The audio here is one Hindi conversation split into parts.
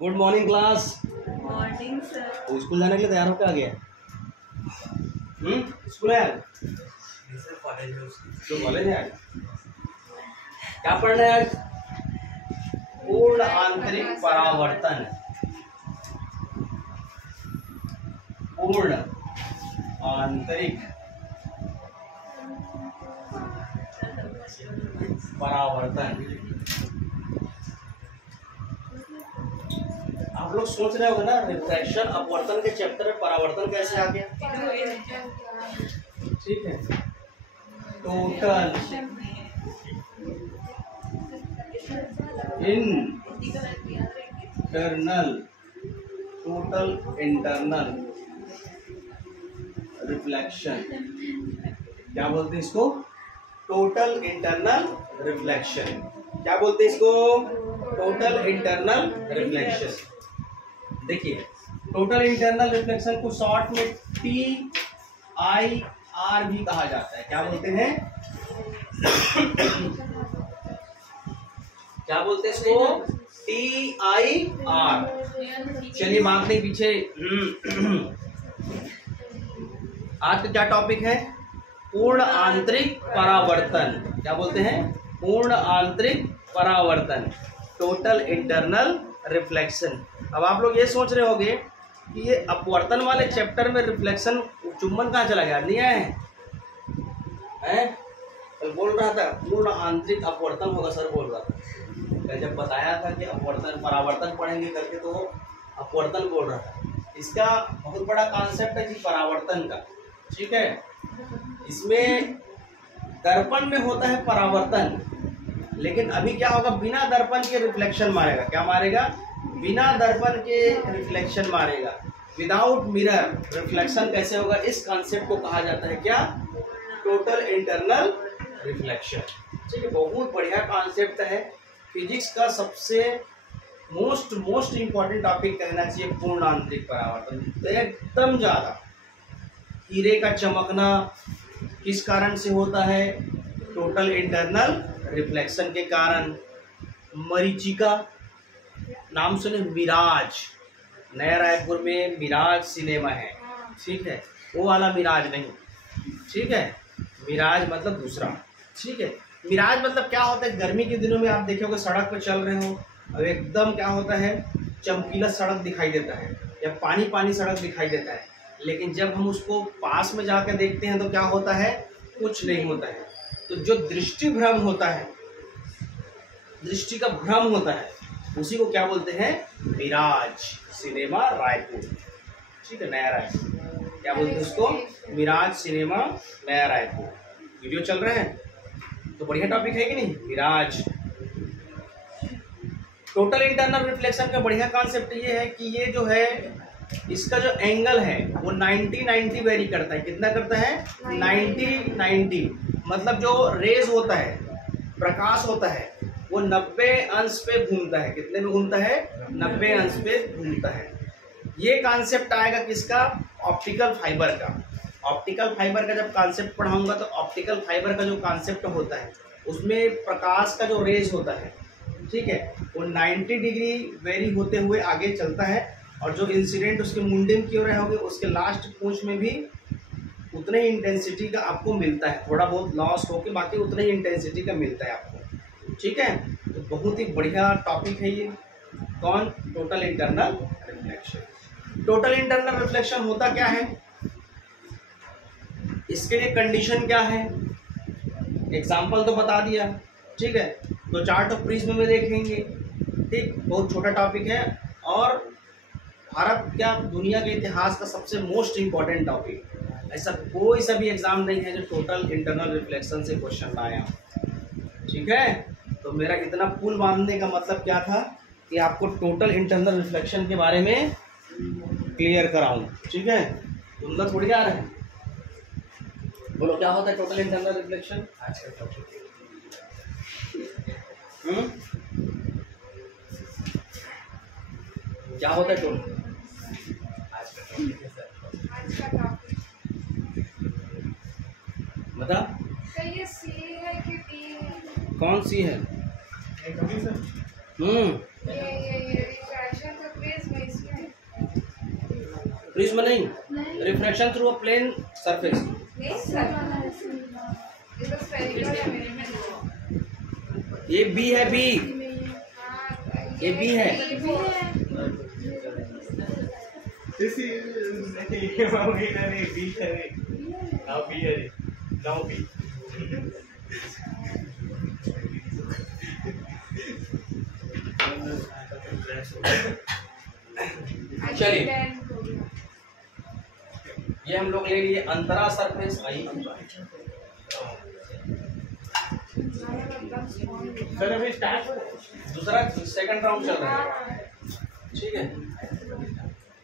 Good morning class. Morning sir. तो स्कूल जाने के लिए तैयार होकर आ गया? स्कूल है आज? कॉलेज है आज। क्या पढ़ना है आज? पूर्ण आंतरिक परावर्तन। पूर्ण आंतरिक परावर्तन। आप लोग सोच रहे होंगे ना, रिफ्रैक्शन अपवर्तन के चैप्टर में परावर्तन कैसे आ गया? ठीक है, टोटल इंटरनल रिफ्लेक्शन। क्या बोलते हैं इसको? Total internal reflection. क्या बोलते हैं इसको? Total internal reflection. देखिए, टोटल इंटरनल रिफ्लेक्शन को शॉर्ट में TIR भी कहा जाता है। क्या बोलते हैं? क्या बोलते हैं इसको? TIR। चलिए मार्क नहीं पीछे। आज का क्या टॉपिक है? पूर्ण आंतरिक परावर्तन। क्या बोलते हैं? पूर्ण आंतरिक परावर्तन, टोटल इंटरनल रिफ्लेक्शन। अब आप लोग ये सोच रहे होंगे कि ये अपवर्तन वाले चैप्टर में रिफ्लेक्शन चुंबन कहाँ चला गया? नहीं आया है? कल बोल रहा था पूर्ण आंतरिक अपवर्तन होगा, सर बोल रहा था। जब बताया था कि अपवर्तन परावर्तन पढ़ेंगे करके, तो अपवर्तन बोल रहा था। इसका बहुत बड़ा कॉन्सेप्ट है जी परावर्तन का। ठीक है, इसमें दर्पण में होता है परावर्तन, लेकिन अभी क्या होगा? बिना दर्पण के रिफ्लेक्शन मारेगा। क्या मारेगा? बिना दर्पण के रिफ्लेक्शन मारेगा। विदाउट मिरर रिफ्लेक्शन कैसे होगा? इस कॉन्सेप्ट को कहा जाता है क्या? Total internal reflection. ठीक है, बहुत बढ़िया कॉन्सेप्ट है। फिजिक्स का सबसे मोस्ट इंपॉर्टेंट टॉपिक कहना चाहिए पूर्ण आंतरिक परावर्तन। तो एकदम ज्यादा हीरे का चमकना किस कारण से होता है? टोटल इंटरनल रिफ्लेक्शन के कारण। मरीचिका नाम सुने? मिराज, नया रायपुर में मिराज सिनेमा है। ठीक है, वो वाला मिराज नहीं। ठीक है, मिराज मतलब दूसरा। ठीक है, मिराज मतलब क्या होता है? गर्मी के दिनों में आप देखोगे सड़क पर चल रहे हो, अब एकदम क्या होता है? चमकीला सड़क दिखाई देता है या पानी पानी सड़क दिखाई देता है, लेकिन जब हम उसको पास में जाकर देखते हैं तो क्या होता है? कुछ नहीं होता है। तो जो दृष्टि भ्रम होता है, दृष्टि का भ्रम होता है, उसी को क्या बोलते हैं? मिराज सिनेमा रायपुर। ठीक है, नया रायपुर। क्या बोलते हैं उसको? मिराज सिनेमा नया रायपुर। वीडियो चल रहे हैं तो बढ़िया टॉपिक है कि नहीं? मिराज। टोटल इंटरनल रिफ्लेक्शन का बढ़िया कॉन्सेप्ट ये है कि ये जो है, इसका जो एंगल है वो 90-90 वेरी करता है। कितना करता है? 90-90। मतलब जो रेज होता है, प्रकाश होता है, वो 90 अंश पे घूमता है। कितने में घूमता है? 90 अंश पे घूमता है। ये कॉन्सेप्ट आएगा किसका? ऑप्टिकल फाइबर का। ऑप्टिकल फाइबर का जब कॉन्सेप्ट पढ़ाऊंगा तो ऑप्टिकल फाइबर का जो कॉन्सेप्ट होता है, उसमें प्रकाश का जो रेज होता है, ठीक है, वो 90 डिग्री वेरी होते हुए आगे चलता है, और जो इंसिडेंट उसके मुंडे की ओर होंगे, उसके लास्ट पूंछ में भी उतने ही इंटेंसिटी का आपको मिलता है। थोड़ा बहुत लॉस होके बाकी उतने ही इंटेंसिटी का मिलता है आपको। ठीक है, तो बहुत ही बढ़िया टॉपिक है ये। कौन? Total internal reflection. Total internal reflection होता क्या है? इसके लिए कंडीशन क्या है? एग्जाम्पल तो बता दिया। ठीक है, तो चार्ट ऑफ प्रिज्म में देखेंगे। ठीक, बहुत छोटा टॉपिक है और भारत क्या दुनिया के इतिहास का सबसे मोस्ट इंपॉर्टेंट टॉपिक। ऐसा कोई सा भी एग्जाम नहीं है जो टोटल इंटरनल रिफ्लेक्शन से क्वेश्चन लाया। ठीक है, तो मेरा इतना पुल बांधने का मतलब क्या था कि आपको टोटल इंटरनल रिफ्लेक्शन के बारे में क्लियर कराऊं। ठीक है, तुम लोग थोड़ी आ रहे हैं। बोलो क्या होता है टोटल इंटरनल रिफ्लेक्शन? आज का टॉपिक क्या होता है टोटल? आज का टॉपिक है सर। बता। ये सी है कि डी है? कौन सी है? ये रिफ्रैक्शन का प्रिज्म नहीं, refraction through a plane surface. ये बी है, बी, ये बी है। चलिए ये हम लोग ले लिए अंतरा सरफेस आई। दूसरा सेकंड राउंड चल रहा है, ठीक है।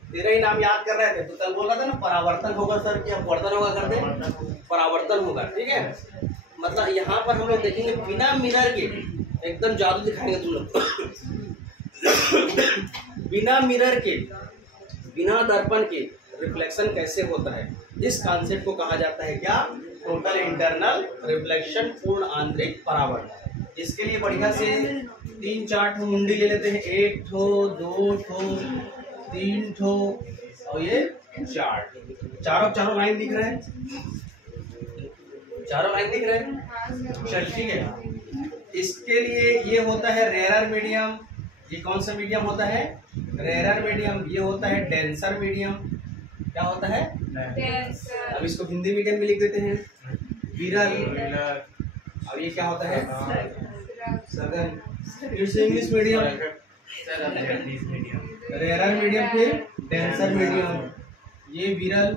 तेरा ही नाम याद कर रहे थे तो कल बोल रहा था ना परावर्तन होगा सर, कि अपवर्तन होगा करते, परावर्तन होगा, ठीक है। मतलब यहाँ पर हम लोग देखेंगे बिना मिरर के, एकदम जादू दिखाएंगे तुम लोग बिना मिरर के, बिना दर्पण के रिफ्लेक्शन कैसे होता है। इस कॉन्सेप्ट को कहा जाता है क्या, टोटल इंटरनल रिफ्लेक्शन, पूर्ण आंतरिक परावर्तन। इसके लिए बढ़िया से 3-4 ठो मुंडी ले लेते हैं, 1 ठो, 2 ठो, 3 ठो और ये 4। चारों लाइन दिख रहे हैं, चारों लाइन दिख रहे हैं। चल ठीक है। इसके लिए ये होता है रेयरर मीडियम। ये कौन सा मीडियम होता है, रेयरर मीडियम। ये होता है डेंसर मीडियम। क्या होता है, अब इसको हिंदी मीडियम में लिख देते हैं, विरल। अब ये क्या होता है, सघन। इसे इंग्लिश मीडियम, रेयरर मीडियम, फिर डेंसर मीडियम, ये विरल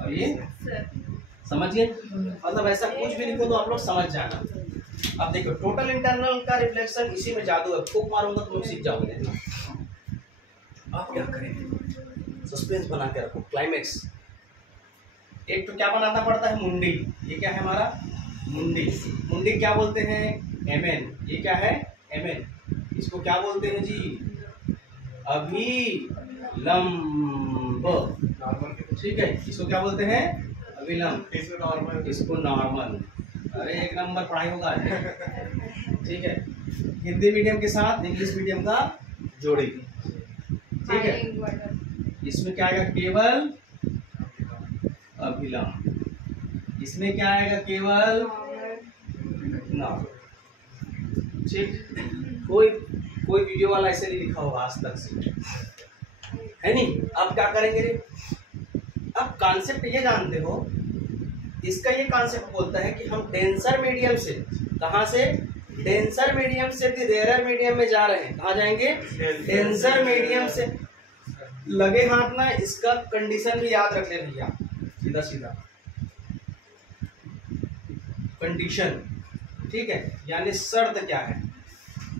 और ये, समझ गए। मतलब ऐसा कुछ भी लिखो तो आप लोग समझ जाना। अब देखो टोटल इंटरनल का रिफ्लेक्शन, इसी में जादू है, खूब मारूंगा तो लोग सीख जाओगे। आप क्या करेंगे, सस्पेंस बना के रखो, क्लाइमेक्स। एक तो क्या बनाना पड़ता है, मुंडी। ये क्या है हमारा, मुंडी। मुंडी क्या बोलते हैं, एमएन। ये क्या है, एमएन। इसको क्या बोलते हैं जी, अभिलंब, ठीक है। इसको क्या बोलते हैं, अभिलंब। इसको नॉर्मल। अरे एक नंबर पढ़ाई होगा, ठीक है। हिंदी मीडियम के साथ इंग्लिश मीडियम का जोड़ेगी, ठीक है। इसमें क्या आएगा, केवल अभिलंब। इसमें क्या आएगा, केवल नॉर्मल, ठीक। कोई वीडियो वाला ऐसे नहीं लिखा होगा आज तक से, है नहीं। अब क्या करेंगे रे, अब कॉन्सेप्ट ये जानते हो, इसका ये कॉन्सेप्ट बोलता है कि हम डेंसर मीडियम से, कहाँ से, डेंसर मीडियम से रेयरर मीडियम में जा रहे हैं। कहाँ जाएंगे, डेंसर मीडियम से। लगे हाथ ना, इसका कंडीशन भी याद रख ले भैया, सीधा सीधा कंडीशन, ठीक है। यानी शर्त क्या है,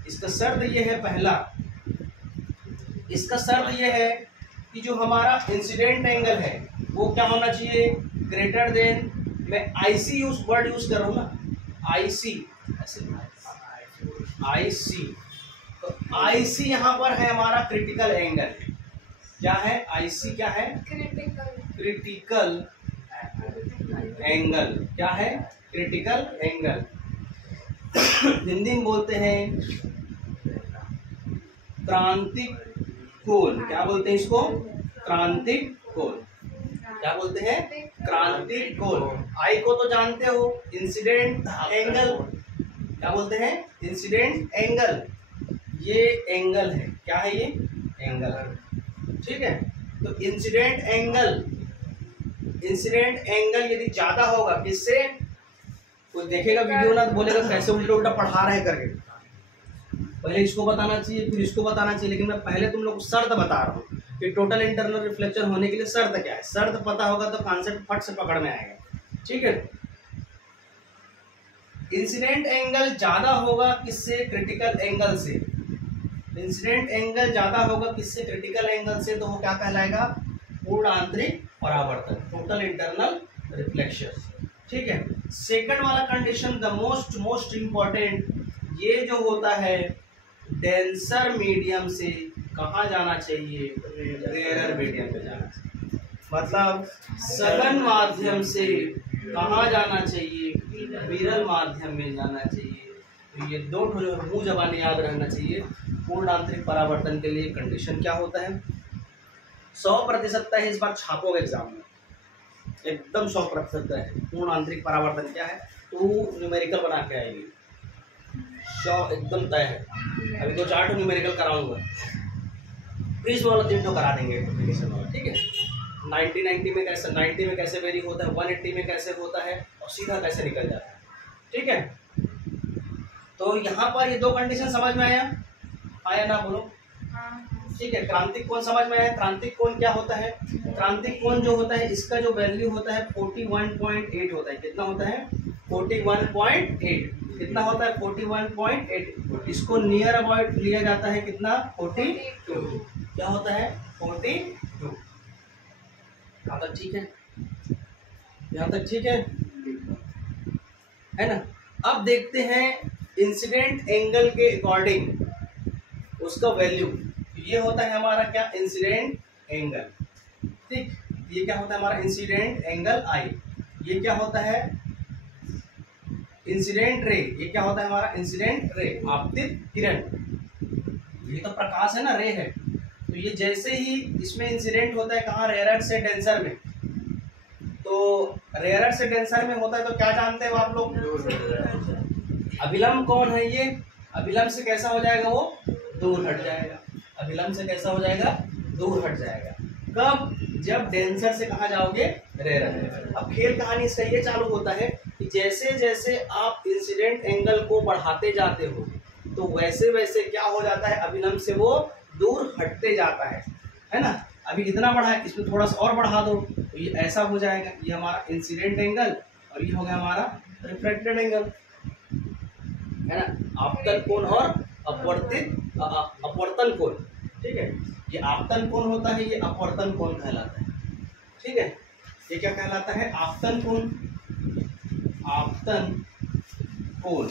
इसका शर्त ये है, पहला इसका शर्त ये है कि जो हमारा इंसिडेंट एंगल है वो क्या होना चाहिए, ग्रेटर देन, मैं आईसी वर्ड यूज कर रहा हूँ ना, आईसी, आईसी। तो आईसी यहाँ पर है हमारा क्रिटिकल एंगल। क्या है, आईसी क्या है, क्रिटिकल एंगल। क्या है, क्रिटिकल एंगल। हिंदी में बोलते हैं क्रांतिक कोण। क्या बोलते हैं इसको, क्रांतिक कोण। क्या बोलते हैं, क्रांतिक कोण। आई को तो जानते हो, इंसिडेंट एंगल। क्या बोलते हैं, इंसिडेंट एंगल। ये एंगल है, क्या है ये, एंगल, ठीक है। तो इंसिडेंट एंगल, इंसिडेंट एंगल यदि ज्यादा होगा, किससे, कोई देखेगा वीडियो ना तो बोलेगा कैसे उल्टा उल्टा पढ़ा रहे करके। पहले इसको बताना चाहिए, फिर इसको बताना चाहिए, लेकिन मैं पहले तुम लोग को शर्त बता रहा हूँ कि टोटल इंटरनल रिफ्लेक्शन होने के लिए शर्त क्या है। शर्त पता होगा तो कॉन्सेप्ट फट से पकड़ में आएगा, ठीक है। इंसिडेंट एंगल ज्यादा होगा किससे, क्रिटिकल एंगल से। इंसिडेंट एंगल ज्यादा होगा किससे, क्रिटिकल एंगल से। तो वो क्या कहलाएगा, पूर्ण आंतरिक परावर्तन, टोटल इंटरनल रिफ्लेक्शन, ठीक है। सेकंड वाला कंडीशन, द मोस्ट इंपॉर्टेंट, ये जो होता है डेंसर मीडियम से कहाँ जाना चाहिए, रेयरर मीडियम पे जाना चाहिए। मतलब सघन माध्यम से कहाँ जाना चाहिए, विरल माध्यम में जाना चाहिए। तो ये दो मुंह जबानी याद रहना चाहिए। पूर्ण आंतरिक परावर्तन के लिए कंडीशन क्या होता है, 100% है, इस बार छापोगे एग्जाम में, एकदम 100% है। पूर्ण आंतरिक परावर्तन क्या है, तू न्यूमेरिकल बना के आएगी, 100 एकदम तय है। अभी 2-4 न्यूमेरिकल कराऊंगा, प्लीज वाला 3 करा देंगे एप्लीकेशन वाला, ठीक है। 90 में कैसे, 90 में कैसे वेरी होता है, 180 में कैसे होता है, और सीधा कैसे निकल जाता है, ठीक है। तो यहाँ पर ये 2 कंडीशन समझ में आया ना, बोलो, ठीक है। क्रांतिक कोण समझ में आया। क्रांतिक कोण क्या होता है, क्रांतिक कोण जो होता है इसका जो वैल्यू होता है 41.8 होता है। कितना होता है, 41.8। कितना होता है, 41.8। इसको नियर अबाउट लिया जाता है कितना, 42। क्या होता है, 42। यहाँ तक ठीक है, यहाँ तक ठीक है ना। अब देखते हैं इंसिडेंट एंगल के अकॉर्डिंग उसका वैल्यू। ये होता है हमारा क्या, इंसिडेंट एंगल, ठीक। ये क्या होता है हमारा इंसिडेंट एंगल आई। ये क्या होता है, इंसिडेंट रे। ये क्या होता है हमारा इंसिडेंट रे, आपतित किरण। ये तो प्रकाश है ना, रे है। तो ये जैसे ही इसमें इंसिडेंट होता है कहाँ, रेयरर से डेंसर में। तो रेयरर से डेंसर में होता है तो क्या जानते हो आप लोग, अभिलंब कौन है ये, अभिलंब से कैसा हो जाएगा, वो दूर हट जाएगा। अभिलंब से कैसा हो जाएगा, दूर हट जाएगा। कब, जब डेंसर से कहाँ जाओगे, रेयरर। अब खेल कहानी इसका ये चालू होता है कि जैसे जैसे आप इंसिडेंट एंगल को बढ़ाते जाते हो तो वैसे वैसे क्या हो जाता है, अभिलंब से वो दूर हटते जाता है ना। अभी इतना बढ़ा है, इसमें थोड़ा सा और बढ़ा दो तो ये ऐसा हो जाएगा। ये हमारा इंसिडेंट एंगल और ये हो गया हमारा रिफ्रैक्टेड एंगल, है ना। आपतन कोण और अपवर्तन कोण, ठीक है। ये आपतन कोण होता है, ये अपवर्तन कोण कहलाता है, ठीक है। ये क्या कहलाता है, आपतन कोण, आपतन कोण।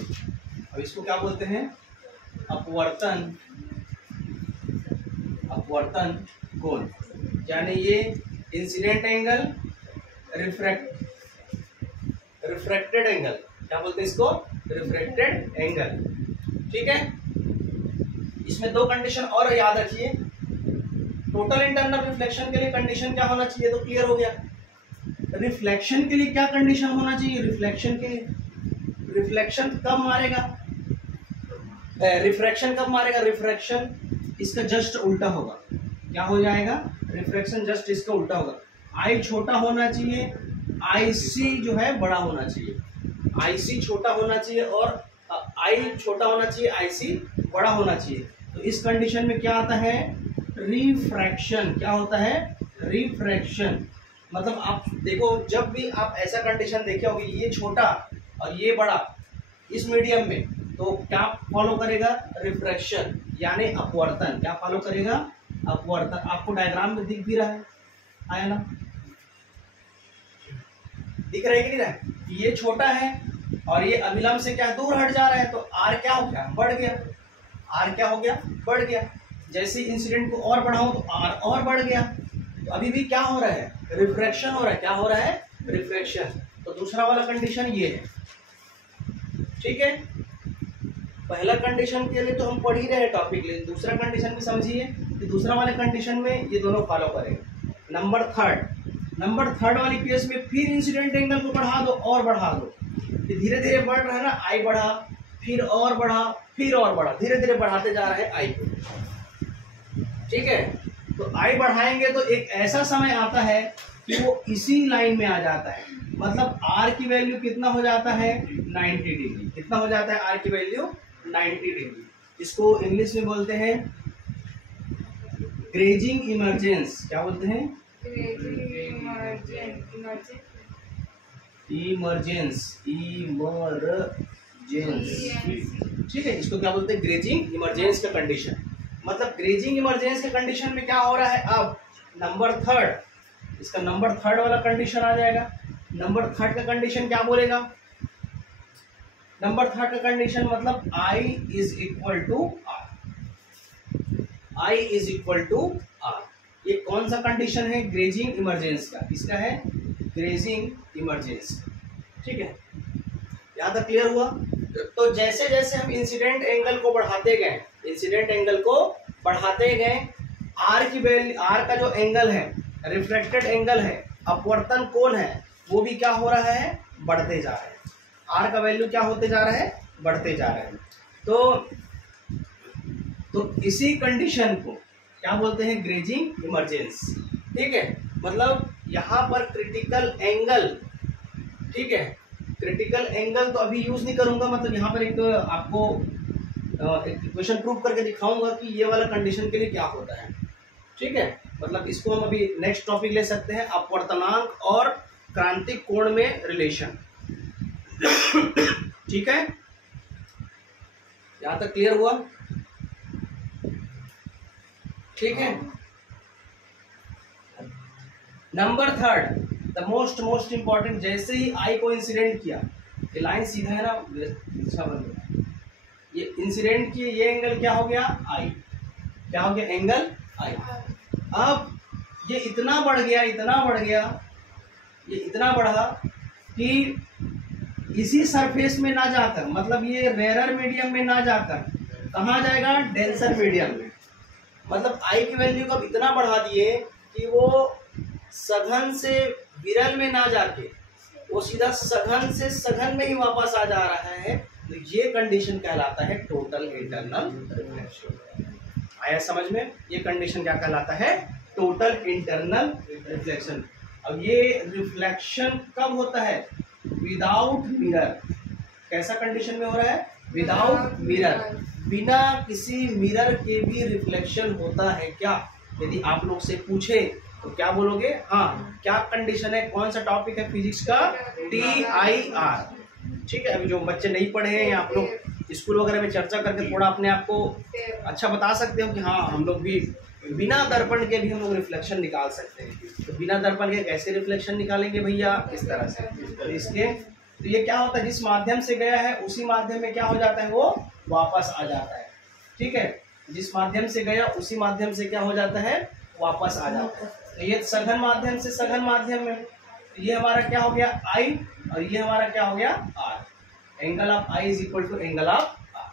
अब इसको क्या बोलते हैं, अपवर्तन, अपवर्तन कोण। यानी ये इंसिडेंट एंगल, रिफ्रैक्टेड एंगल, क्या बोलते हैं इसको, रिफ्रैक्टेड एंगल, ठीक है। इसमें 2 कंडीशन और याद रखिए। टोटल इंटरनल रिफ्लेक्शन के लिए कंडीशन क्या होना चाहिए, तो क्लियर हो गया। रिफ्लेक्शन के लिए क्या कंडीशन होना चाहिए, रिफ्लेक्शन के लिए, रिफ्लेक्शन कब मारेगा, रिफ्रैक्शन कब मारेगा, रिफ्रैक्शन इसका जस्ट उल्टा होगा। क्या हो जाएगा, रिफ्रैक्शन जस्ट इसका उल्टा होगा। आई छोटा होना चाहिए, आई सी जो है बड़ा होना चाहिए। आई सी छोटा होना चाहिए और आई छोटा होना चाहिए, आई सी बड़ा होना चाहिए। तो इस कंडीशन में क्या आता है, रिफ्रैक्शन। क्या होता है, रिफ्रैक्शन। मतलब आप देखो, जब भी आप ऐसा कंडीशन देखे होगे, ये छोटा और ये बड़ा इस मीडियम में, तो क्या फॉलो करेगा, रिफ्रैक्शन यानी अपवर्तन। क्या फॉलो करेगा, अपवर्तन। आपको डायग्राम में दिख भी रहा है, आया ना, दिख रहा है कि नहीं रहा है। ये छोटा है और ये अभिलंब से क्या दूर हट जा रहा है, तो आर क्या हो गया, बढ़ गया। आर क्या हो गया, बढ़ गया। जैसे इंसिडेंट को और बढ़ाऊं तो आर और बढ़ गया। तो अभी भी क्या हो रहा है, रिफ्रैक्शन हो रहा है। क्या हो रहा है, रिफ्रैक्शन। तो दूसरा वाला कंडीशन ये है, ठीक है। पहला कंडीशन के लिए तो हम पढ़ ही रहे टॉपिक, लेकिन दूसरा कंडीशन भी समझिए कि दूसरा वाले कंडीशन में ये दोनों फॉलो करेंगे। नंबर थर्ड वाली केस में फिर इंसिडेंट एंगल को बढ़ा दो और बढ़ा दो। धीरे धीरे बढ़ रहा है ना, आई बढ़ा, फिर और बढ़ा, फिर और बढ़ा, धीरे धीरे बढ़ाते जा रहे हैं आई को, ठीक है। तो आई बढ़ाएंगे तो एक ऐसा समय आता है कि वो इसी लाइन में आ जाता है। मतलब आर की वैल्यू कितना हो जाता है, 90 डिग्री। कितना हो जाता है आर की वैल्यू, 90 डिग्री। इसको इंग्लिश में बोलते हैं ग्रेजिंग इमरजेंस। क्या बोलते हैं, इमरजेंस, ठीक है। इसको क्या बोलते हैं, ग्रेजिंग इमरजेंस का कंडीशन। मतलब ग्रेजिंग इमरजेंस के कंडीशन में क्या हो रहा है, अब नंबर थर्ड, इसका नंबर थर्ड वाला कंडीशन आ जाएगा। नंबर थर्ड का कंडीशन क्या बोलेगा, नंबर थर्ड का कंडीशन मतलब I is equal to R. I is equal to R. ये कौन सा कंडीशन है, ग्रेजिंग इमरजेंस का। किसका है, ग्रेजिंग इमरजेंस, ठीक है। यहाँ तक क्लियर हुआ। तो जैसे जैसे हम इंसिडेंट एंगल को बढ़ाते गए, इंसिडेंट एंगल को बढ़ाते गए, आर की वैल्यू, आर का जो एंगल है, रिफ्लेक्टेड एंगल है, अपवर्तन कोण है, वो भी क्या हो रहा है, बढ़ते जा रहे हैं। आर का वैल्यू क्या होते जा रहा है, बढ़ते जा रहे हैं। तो इसी कंडीशन को क्या बोलते हैं, ग्रेजिंग इमर्जेंस। ठीक है, मतलब यहाँ पर क्रिटिकल एंगल, ठीक है, क्रिटिकल एंगल तो अभी यूज नहीं करूंगा, मतलब यहाँ पर एक आपको एक इक्वेशन प्रूव करके दिखाऊंगा कि ये वाला कंडीशन के लिए क्या होता है। ठीक है, मतलब इसको हम अभी नेक्स्ट टॉपिक ले सकते हैं, अपवर्तनांक और क्रांतिक कोण में रिलेशन। ठीक है, यहां तक क्लियर हुआ? ठीक है, number third, the most important, जैसे ही आई को इंसिडेंट किया, ये लाइन सीधा है ना, अच्छा बन, ये इंसिडेंट किए, ये एंगल क्या हो गया, आई, क्या हो गया, एंगल आई। अब ये इतना बढ़ गया, ये इतना बढ़ा कि इसी सरफेस में ना जाकर, मतलब ये रेयर मीडियम में ना जाकर कहाँ जाएगा, डेंसर मीडियम में। मतलब आई की वैल्यू को इतना बढ़ा दिए कि वो सघन से विरल में ना जाके वो सीधा सघन से सघन में ही वापस आ जा रहा है। तो ये कंडीशन कहलाता है टोटल इंटरनल रिफ्लेक्शन। आया समझ में? ये कंडीशन क्या कहलाता है, टोटल इंटरनल रिफ्लेक्शन। अब ये रिफ्लेक्शन कब होता है, विदाउट मिरर। कैसा कंडीशन में हो रहा है, विदाउट मिरर, बिना किसी मिरर के भी रिफ्लेक्शन होता है क्या? यदि आप लोग से पूछे तो क्या बोलोगे? हाँ, क्या कंडीशन है, कौन सा टॉपिक है फिजिक्स का, TIR। ठीक है, अभी जो बच्चे नहीं पढ़े हैं या आप लोग स्कूल वगैरह में चर्चा करके थोड़ा अपने आप को अच्छा बता सकते हो कि हाँ हम लोग भी बिना दर्पण के भी हम लोग रिफ्लेक्शन निकाल सकते हैं। तो बिना दर्पण के कैसे रिफ्लेक्शन निकालेंगे भैया, इस तरह से। तो इसके तो ये क्या होता है, जिस माध्यम से गया है उसी माध्यम में क्या हो जाता है, वो वापस आ जाता है। ठीक है, जिस माध्यम से गया उसी माध्यम से क्या हो जाता है, वापस आ जाता है। तो ये सघन माध्यम से सघन माध्यम में, तो ये हमारा क्या हो गया, I, और ये हमारा क्या हो गया, R। Angle of I is equal to angle of R।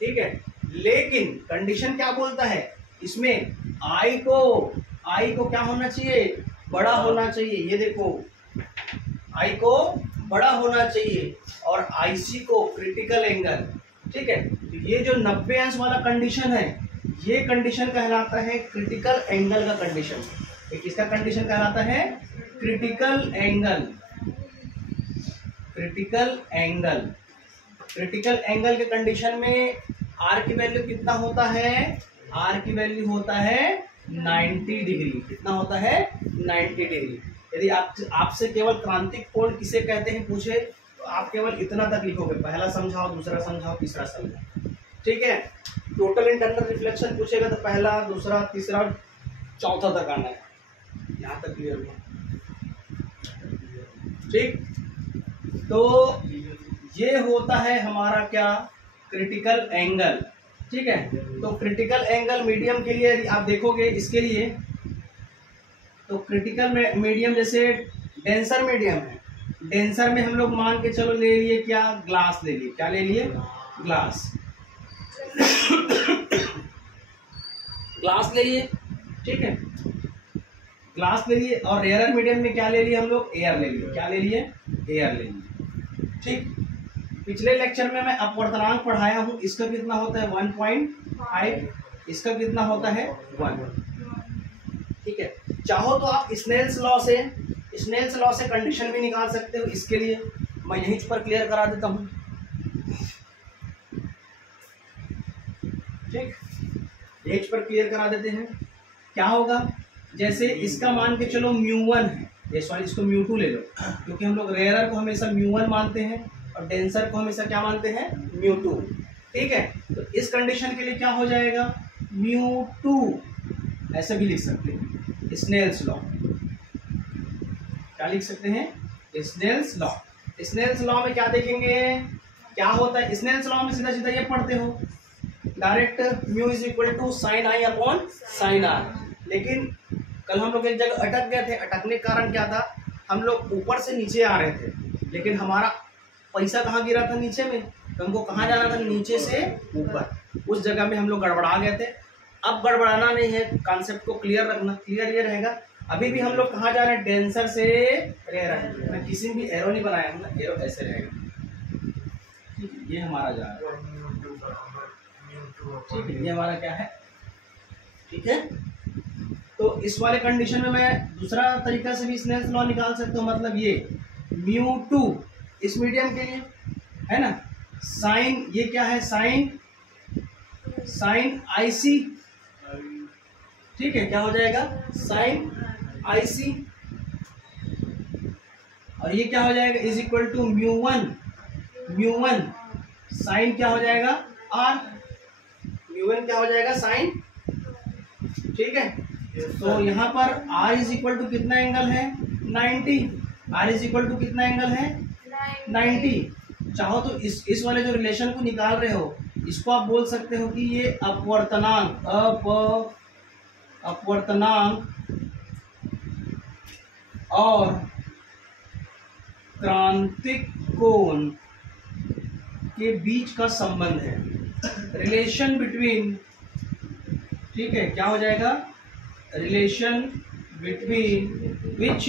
ठीक है, लेकिन कंडीशन क्या बोलता है इसमें, I को क्या होना चाहिए, बड़ा होना चाहिए। ये देखो, I को बड़ा होना चाहिए और IC को क्रिटिकल एंगल। ठीक है, तो ये जो 90 अंश वाला कंडीशन है, ये कंडीशन कहलाता है क्रिटिकल एंगल का कंडीशन। किसका कंडीशन कहलाता है, critical angle. Critical angle, critical angle के कंडीशन में आर की वैल्यू कितना होता है, आर की वैल्यू होता है 90 डिग्री। कितना होता है, 90 डिग्री। यदि आपसे केवल क्रांतिक कोण किसे कहते हैं पूछे तो आप केवल इतना तक लिखोगे, पहला समझाओ, दूसरा समझाओ, तीसरा समझाओ। ठीक है, टोटल इंटरनल रिफ्लेक्शन पूछेगा तो पहला, दूसरा, तीसरा, चौथा तक आना है। यहाँ तक क्लियर हुआ? ठीक, तो ये होता है हमारा क्या, क्रिटिकल एंगल। ठीक है, तो क्रिटिकल एंगल मीडियम के लिए यदि आप देखोगे, इसके लिए तो क्रिटिकल मीडियम जैसे डेंसर मीडियम है, डेंसर में हम लोग मान के चलो ले लिए क्या, ग्लास ले लिए। क्या ले लिए, ग्लास। ग्लास ले लिए। ठीक है, ग्लास ले लिए। और रेयर मीडियम में क्या ले लिए हम लोग, एयर ले लिए। क्या ले लिए, एयर ले लिए। ठीक, पिछले लेक्चर में मैं अपवर्तनांक पढ़ाया हूं, इसका कितना होता है 1.5, इसका कितना होता है 1। ठीक है, चाहो तो आप स्नेल्स लॉ से कंडीशन भी निकाल सकते हो। इसके लिए मैं यहीं पर क्लियर करा देता हूं। ठीक, यहीं पर क्लियर करा देते हैं। क्या होगा, जैसे इसका मान के चलो μ1 है, सॉरी इसको μ2 ले लो, क्योंकि हम लोग रेयरर को हमेशा μ1 मानते हैं और डेंसर को हमेशा क्या मानते हैं, μ2। ठीक है, तो इस कंडीशन के लिए क्या हो जाएगा, μ2 ऐसे भी लिख सकते हैं, स्नेल्स लॉ। क्या लिख सकते हैं, स्नेल्स लॉ। स्नेल्स लॉ में क्या देखेंगे, क्या होता है स्नेल्स लॉ में, सीधा सीधा ये पढ़ते हो direct, mu is equal to sine I upon sine R. लेकिन कल हम लोग एक जगह अटक गए थे। अटकने का कारण क्या था, हम लोग ऊपर से नीचे आ रहे थे, लेकिन हमारा पैसा कहाँ गिरा था, नीचे में। तो हमको कहाँ जाना था, नीचे से ऊपर। उस जगह में हम लोग गड़बड़ा गए थे। अब गड़बड़ाना नहीं है, कॉन्सेप्ट को क्लियर रखना, क्लियर ये रहेगा। अभी भी हम लोग कहाँ जा रहे हैं, डेंसर से रेयर। मैं किसी भी एरो नहीं बनाया हूँ ना, एरो ऐसे रहेगा, ये हमारा जा रहा है, ठीक है, ये हमारा क्या है, ठीक है। तो इस वाले कंडीशन में मैं दूसरा तरीका से भी स्नेल्स लॉ निकाल सकता हूँ, मतलब ये μ2 इस मीडियम के लिए है ना, साइन ये क्या है, साइन IC, ठीक है, क्या हो जाएगा साइन IC, और ये क्या हो जाएगा इज इक्वल टू μ1 साइन क्या हो जाएगा R, μ1 क्या हो जाएगा साइन, ठीक है। तो यहाँ पर R इज इक्वल टू कितना एंगल है 90, R इज इक्वल टू कितना एंगल है 90। चाहो तो इस वाले जो रिलेशन को निकाल रहे हो इसको आप बोल सकते हो कि ये अपवर्तनांक और क्रांतिक कोण के बीच का संबंध है, रिलेशन बिटवीन, ठीक है, क्या हो जाएगा, relation between which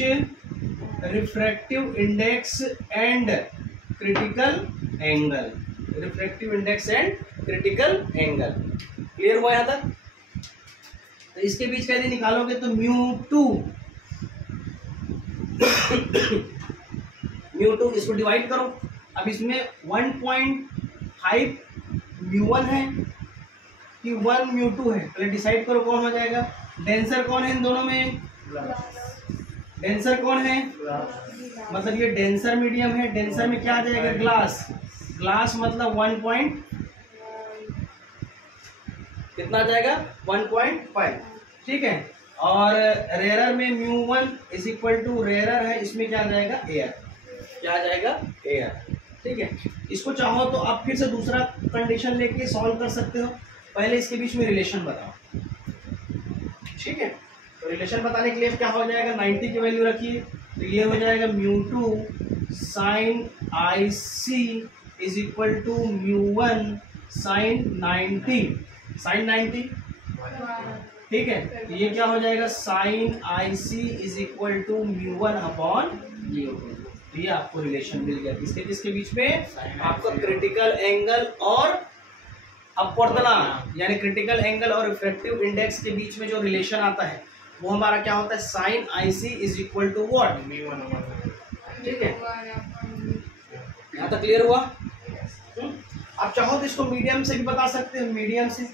refractive index and critical angle, refractive index and critical angle. Clear हुआ यहाँ तक? तो इसके बीच कैसे निकालोगे, तो μ2 इसको डिवाइड करो। अब इसमें 1.5 μ1 है कि 1 μ2 है, पहले डिसाइड करो कौन हो जाएगा। डेंसर कौन है इन दोनों में, डेंसर कौन है, मतलब ये डेंसर मीडियम है, डेंसर में क्या आ जाएगा ग्लास मतलब 1. कितना आ जाएगा 1.5, ठीक है। और रेयरर में μ1 इज इक्वल टू रेयरर है, इसमें क्या आ जाएगा एयर, क्या आ जाएगा एयर, ठीक है। इसको चाहो तो आप फिर से दूसरा कंडीशन लेके सॉल्व कर सकते हो, पहले इसके बीच में रिलेशन बताओ, ठीक है। तो रिलेशन बताने के लिए क्या हो जाएगा, 90 की वैल्यू रखिए, तो ये हो जाएगा μ2 sine IC is equal to μ1 sine 90, ठीक है। तो ये क्या हो जाएगा sine IC is equal to μ1 upon μ2। तो ये आपको रिलेशन मिल गया किसके किसके बीच में, आपका क्रिटिकल एंगल और अपवर्तनांक, यानी क्रिटिकल एंगल और रिफ्रैक्टिव इंडेक्स के बीच में जो रिलेशन आता है वो हमारा क्या होता है, sine IC is equal to what, ठीक है। यहाँ तक क्लियर हुआ? आप चाहो तो इसको मीडियम से भी बता सकते हैं, मीडियम से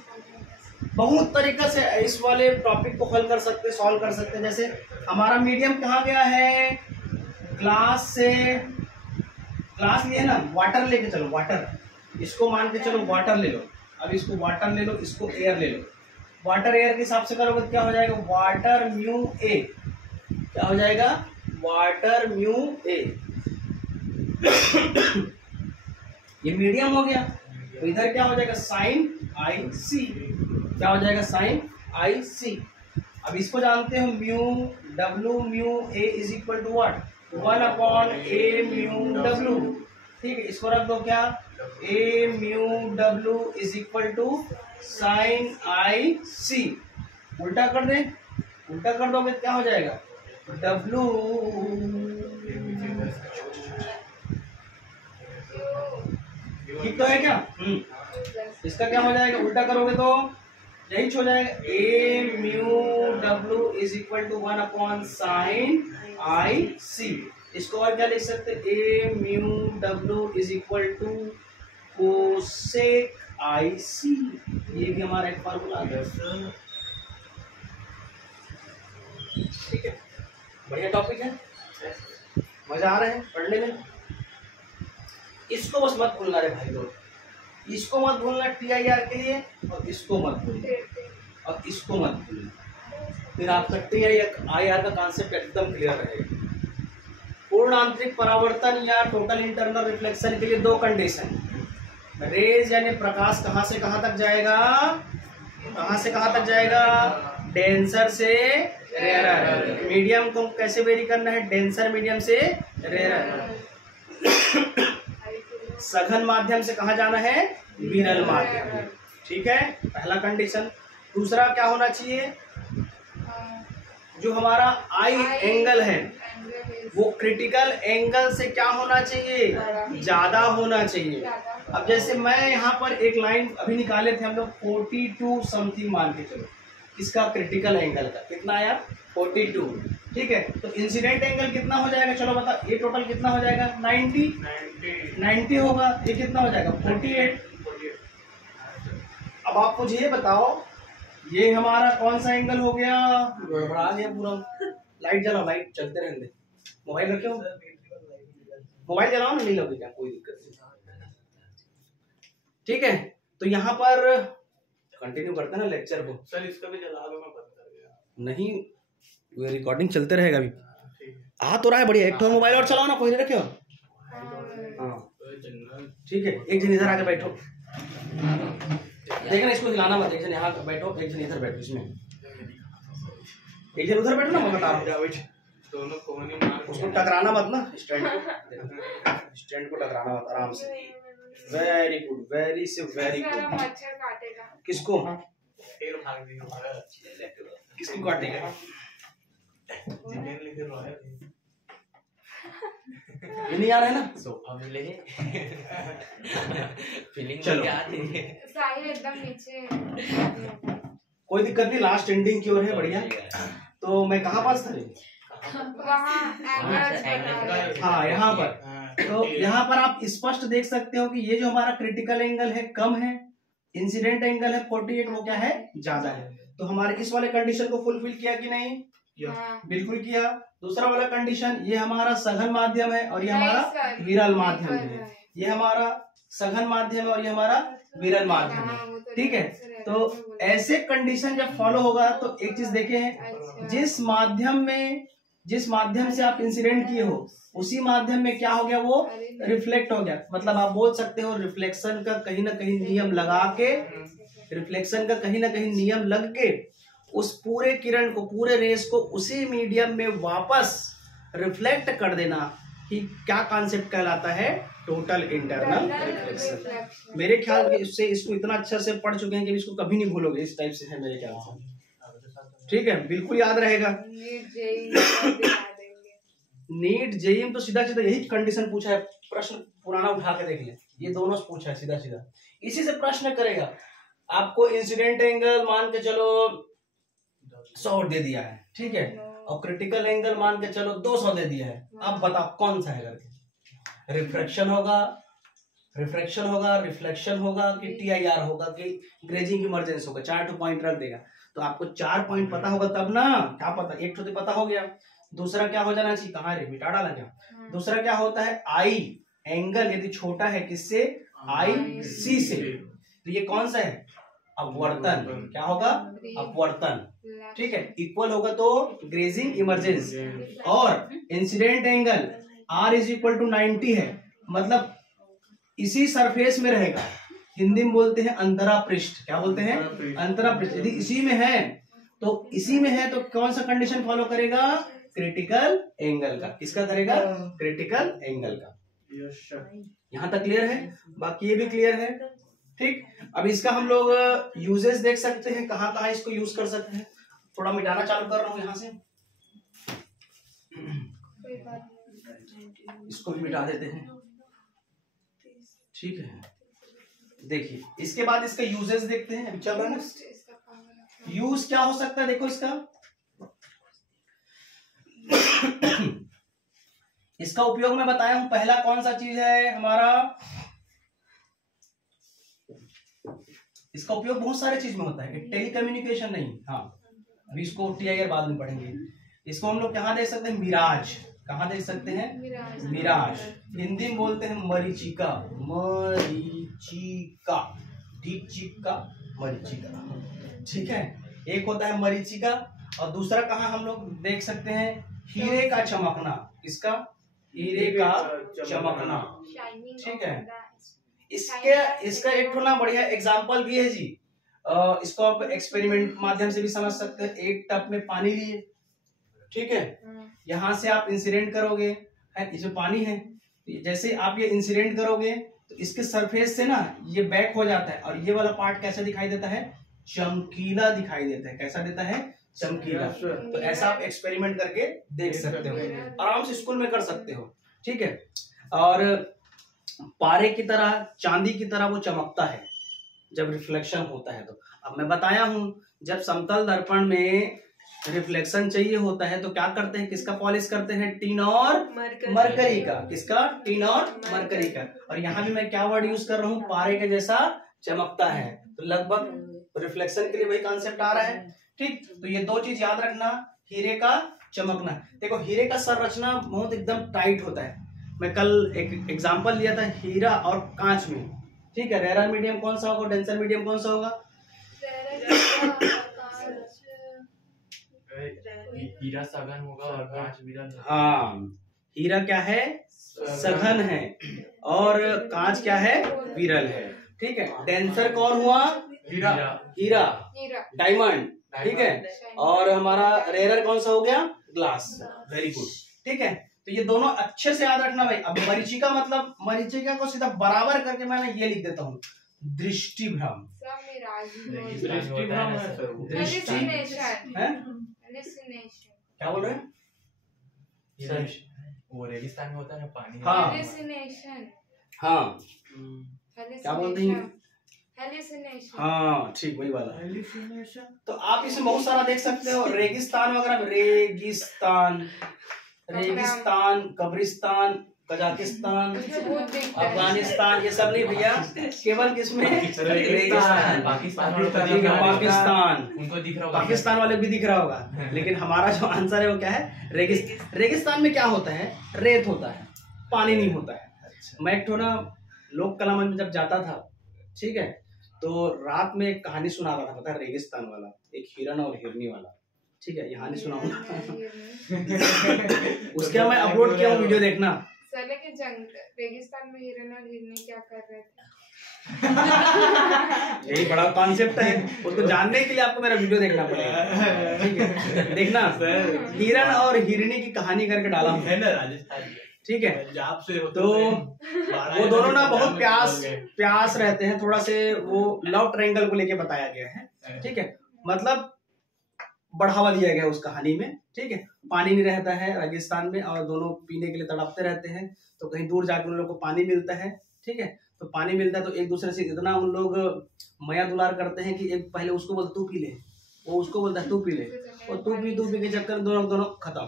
बहुत तरीका से इस वाले टॉपिक को हल कर सकते हैं, सॉल्व कर सकते हैं। जैसे हमारा मीडियम कहाँ गया है, ग्लास से, ग्लास लिए ना, वाटर लेके चलो, वाटर, इसको मान के चलो वाटर ले लो, अब इसको वाटर ले लो, इसको एयर ले लो, वाटर एयर के हिसाब से करोगे क्या हो जाएगा, वाटर μA, क्या हो जाएगा वाटर μA। ये मीडियम हो गया, तो इधर क्या हो जाएगा साइन IC, क्या हो जाएगा साइन IC। अब इसको जानते हो μA is equal to what, 1 upon A μW, ठीक है। इसको रख दो क्या, A μW is equal to sine IC, उल्टा कर दे, उल्टा कर दोगे क्या हो जाएगा W, ठीक तो है क्या, इसका क्या हो जाएगा, उल्टा करोगे तो यही हो जाएगा, A μW is equal to 1 upon sine IC। इसको और क्या लिख सकते हैं, A μW is equal to cosec IC, ये भी हमारा एक फार्मूला आ गया, ठीक है। बढ़िया टॉपिक है, मजा आ रहा है पढ़ने में। इसको बस मत भूलना रे भाई लोग, इसको मत भूलना TIR के लिए, और इसको मत भूलना, और इसको मत भूलना, फिर आपका TIR का कॉन्सेप्ट एकदम क्लियर रहेगा। पूर्ण आंतरिक परावर्तन या टोटल इंटरनल रिफ्लेक्शन के लिए दो कंडीशन, रेज यानी प्रकाश कहाँ से कहाँ तक जाएगा, कहाँ से कहाँ तक जाएगा, डेंसर से रेयरर। मीडियम को कैसे वेरी करना है, डेंसर मीडियम से रेयरर। सघन माध्यम से कहाँ जाना है, विरल माध्यम, ठीक है, पहला कंडीशन। दूसरा क्या होना चाहिए, जो हमारा आई एंगल है वो क्रिटिकल एंगल से क्या होना चाहिए, ज्यादा होना चाहिए। अब जैसे मैं यहाँ पर एक लाइन अभी निकाले थे हम लोग 42 समथिंग मान के चलो, इसका क्रिटिकल एंगल का कितना आया 42, ठीक है। तो इंसिडेंट एंगल कितना हो जाएगा, चलो बता, ये टोटल कितना हो जाएगा 90 होगा, ये कितना हो जाएगा 48। अब आप मुझे ये बताओ, ये हमारा कौन सा एंगल हो गया, बढ़ा गया पूरा। लाइट जलाओ, लाइट चलते रहने, मोबाइल रखे हो, मोबाइल जलाओ ना, नहीं लगेगा कोई दिक्कत नहीं, ठीक है। तो यहाँ पर कंटिन्यू करते हैं ना लेक्चर को। सर इसका भी जला दो, मैं बंद कर दिया। नहीं, ये रिकॉर्डिंग चलते रहेगा अभी। आ तो रहा है बढ़िया, एक तो मोबाइल और चलाओ ना, कोई नहीं रखे हो। हाँ ठीक है, एक जन इधर आके बैठो, देखना इसको हिलाना मत, एक जन यहाँ बैठो, एक जन इधर बैठो, इसमें एक जन उधर बैठो ना, मैं बता रहा हूँ, दोनों कोने मार उसको टकराना मत ना, स्टैंड को टकराना मत, आराम से। वेरी गुड, वेरी से वेरी गुड। मच्छर काटेगा किसको, फिर भाग दिया, किसको काटेगा, जिन्हें लिखे रोया ये नहीं आ रहा है ना, सोफा मिले फीलिंग चलो। क्या आती है, साहिल एकदम नीचे। कोई दिक्कत नहीं, लास्ट एंडिंग की ओर है, बढ़िया। तो मैं कहाँ पास था, वहाँ एंगल्स बता रहे हैं। हाँ यहाँ पर। तो यहाँ पर आप स्पष्ट देख सकते हो कि ये जो हमारा क्रिटिकल एंगल है कम है, इंसिडेंट एंगल है 48, वो क्या है ज्यादा है। तो हमारे इस वाले कंडीशन को फुलफिल किया कि नहीं, हाँ। बिल्कुल किया। दूसरा वाला कंडीशन, ये हमारा सघन माध्यम है और ये हमारा विरल माध्यम है, ये हमारा सघन माध्यम है और ये हमारा विरल माध्यम है, ठीक है। तो ऐसे कंडीशन जब फॉलो होगा तो एक चीज देखें, जिस माध्यम से आप इंसिडेंट किए हो उसी माध्यम में क्या हो गया, वो रिफ्लेक्ट हो गया। मतलब आप बोल सकते हो रिफ्लेक्शन का कहीं ना कहीं नियम लगा के, रिफ्लेक्शन का कहीं ना कहीं नियम लग के उस पूरे किरण को, पूरे रेस को उसी मीडियम में वापस रिफ्लेक्ट कर देना कि क्या कॉन्सेप्ट कहलाता है, टोटल इंटरनल रिफ्लेक्शन। मेरे ख्याल में इससे इसको इतना अच्छा से पढ़ चुके हैं कि इसको कभी नहीं भूलोगे, इस टाइप से है मेरे ख्याल से, ठीक है, बिल्कुल याद रहेगा। नीट जेईई तो सीधा सीधा यही कंडीशन पूछा है, प्रश्न पुराना उठा के देख ले, ये दोनों से पूछा है सीधा सीधा, इसी से प्रश्न करेगा। आपको इंसिडेंट एंगल मान के चलो 100 दे दिया है, ठीक है, और क्रिटिकल एंगल मान के चलो 200 दे दिया है। अब बताओ कौन सा है करके, रिफ्रैक्शन होगा, रिफ्लेक्शन होगा कि TIR होगा कि ग्रेजिंग इमर्जेंस होगा। 4 पॉइंट रख देगा, तो आपको 4 पॉइंट पता होगा तब ना, क्या पता, एक तो पता हो गया। दूसरा क्या हो जाना चाहिए, कहाँ रे मिटा डाला क्या। दूसरा क्या होता है, आई एंगल यदि छोटा है किससे, IC से, तो ये कौन सा है, अपवर्तन, क्या होगा, अपवर्तन, ठीक है, इक्वल होगा तो ग्रेजिंग इमर्जेंस। और इंसिडेंट एंगल R = 90 है, मतलब इसी सरफेस में रहेगा, हिंदी में बोलते हैं अंतरा पृष्ठ, क्या बोलते हैं, अंतरा पृष्ठ। यदि इसी में है तो कौन सा कंडीशन फॉलो करेगा, क्रिटिकल एंगल का। किसका करेगा, क्रिटिकल एंगल का। यहाँ तक क्लियर है, बाकी ये भी क्लियर है, ठीक। अब इसका हम लोग यूजेस देख सकते हैं, कहाँ कहाँ इसको यूज कर सकते हैं। थोड़ा मिटाना चालू कर रहा हूँ यहाँ से, इसको भी मिटा देते हैं, ठीक है। देखिए इसके बाद इसका यूजेस देखते हैं, चल रहा है ना। यूज क्या हो सकता है, देखो इसका इसका उपयोग मैं बताया हूं। पहला कौन सा चीज है हमारा, इसका उपयोग बहुत सारे चीज में होता है, टेलीकम्युनिकेशन नहीं, हाँ अभी इसको TIR बाद में पढ़ेंगे। इसको हम लोग कहाँ देख सकते हैं, मिराज, कहाँ देख सकते हैं, मिराज। हिंदी में बोलते हैं मरीचिका, मरीचिका, ठीक है। एक होता है मरीचिका और दूसरा कहाँ हम लोग देख सकते हैं, हीरे का चमकना। इसका हीरे का चमकना, ठीक है। इसका एक थोड़ा बढ़िया एग्जाम्पल भी है जी, इसको आप एक्सपेरिमेंट माध्यम से भी समझ सकते हैं। एक टब में पानी लिए, ठीक है, यहाँ से आप इंसिडेंट करोगे, इसमें पानी है, जैसे आप ये इंसिडेंट करोगे तो इसके सरफेस से ना ये बैक हो जाता है और ये वाला पार्ट कैसे दिखाई देता है, चमकीला दिखाई देता है। कैसा देता है? चमकीला। तो ऐसा आप एक्सपेरिमेंट करके देख सकते हो, आराम से स्कूल में कर सकते हो, ठीक है। और पारे की तरह, चांदी की तरह वो चमकता है जब रिफ्लेक्शन होता है। तो अब मैं बताया हूं, जब समतल दर्पण में रिफ्लेक्शन चाहिए होता है तो क्या करते हैं, किसका पॉलिश करते हैं? टिन और मरकरी का। किसका? टिन और मरकरी का। और यहाँ भी मैं क्या वर्ड यूज कर रहा हूँ? पारे के जैसा चमकता है। तो लगभग रिफ्लेक्शन के लिए वही कॉन्सेप्ट आ रहा है, ठीक। तो ये दो चीज याद रखना, हीरे का चमकना। देखो हीरे का संरचना बहुत एकदम टाइट होता है। मैं कल एक एग्जांपल लिया था हीरा और कांच में, ठीक है। रेयर मीडियम कौन सा होगा, डेंसर मीडियम कौन सा होगा? हीरा सघन होगा और कांच विरल। हाँ, हीरा क्या है? सघन है, और कांच क्या है? विरल है, ठीक है। डेंसर कौन हुआ? हीरा। हीरा, डायमंड, ठीक है। और हमारा रेयर कौन सा हो गया? ग्लास। वेरी गुड, ठीक है। तो ये दोनों अच्छे से याद रखना भाई। अब मरीचिका मतलब, मरीचिका को सीधा बराबर करके मैंने ये लिख देता हूँ, दृष्टिभ्रम। क्या बोल रहे हैं? वो रेगिस्तान में होता है ना पानी। हाँ हाँ, क्या बोलते हैं? हाँ ठीक, वही वाला। तो आप इसमें बहुत सारा देख सकते हो, रेगिस्तान वगैरह। रेगिस्तान, रेगिस्तान, कब्रिस्तान, कजाकिस्तान, अफगानिस्तान, ये सब नहीं भैया, केवल किसमें? रेगिस्तान। पाकिस्तान उनको दिख रहा होगा, पाकिस्तान वाले भी दिख रहा होगा। लेकिन हमारा जो आंसर है वो क्या है? रेगिस्तान में क्या होता है? रेत होता है, पानी नहीं होता है। मैं एक थोड़ा लोक कला मंच में जब जाता था, ठीक है, तो रात में एक कहानी सुना रहा था, पता है? रेगिस्तान वाला, एक हिरन और हिरनी वाला, ठीक है। यहाँ नहीं सुनाऊंगा उसके मैं अपलोड किया हूँ, वीडियो देखना। साले के जंग रेगिस्तान में हिरन और हिरनी क्या कर रहे थे? यही बड़ा कॉन्सेप्ट है, उसको जानने के लिए आपको मेरा वीडियो देखना पड़ेगा, ठीक है। देखना, हिरन और हिरनी की कहानी करके डाला हूँ, राजस्थान, ठीक है। पंजाब से तो वो दोनों ना बहुत प्यास रहते हैं, थोड़ा से वो लव ट्रायंगल को लेके बताया गया है, ठीक है। मतलब बढ़ावा दिया गया उस कहानी में, ठीक है। पानी नहीं रहता है रेगिस्तान में, और दोनों पीने के लिए तड़पते रहते हैं। तो कहीं दूर जाकर उन लोगों को पानी मिलता है, ठीक है। तो पानी मिलता है तो एक दूसरे से इतना उन लोग माया दुलार करते हैं कि एक पहले उसको बोलता तू पी ले, वो उसको बोलता है तू पी ले, और तू पी के चक्कर दोनों खत्म,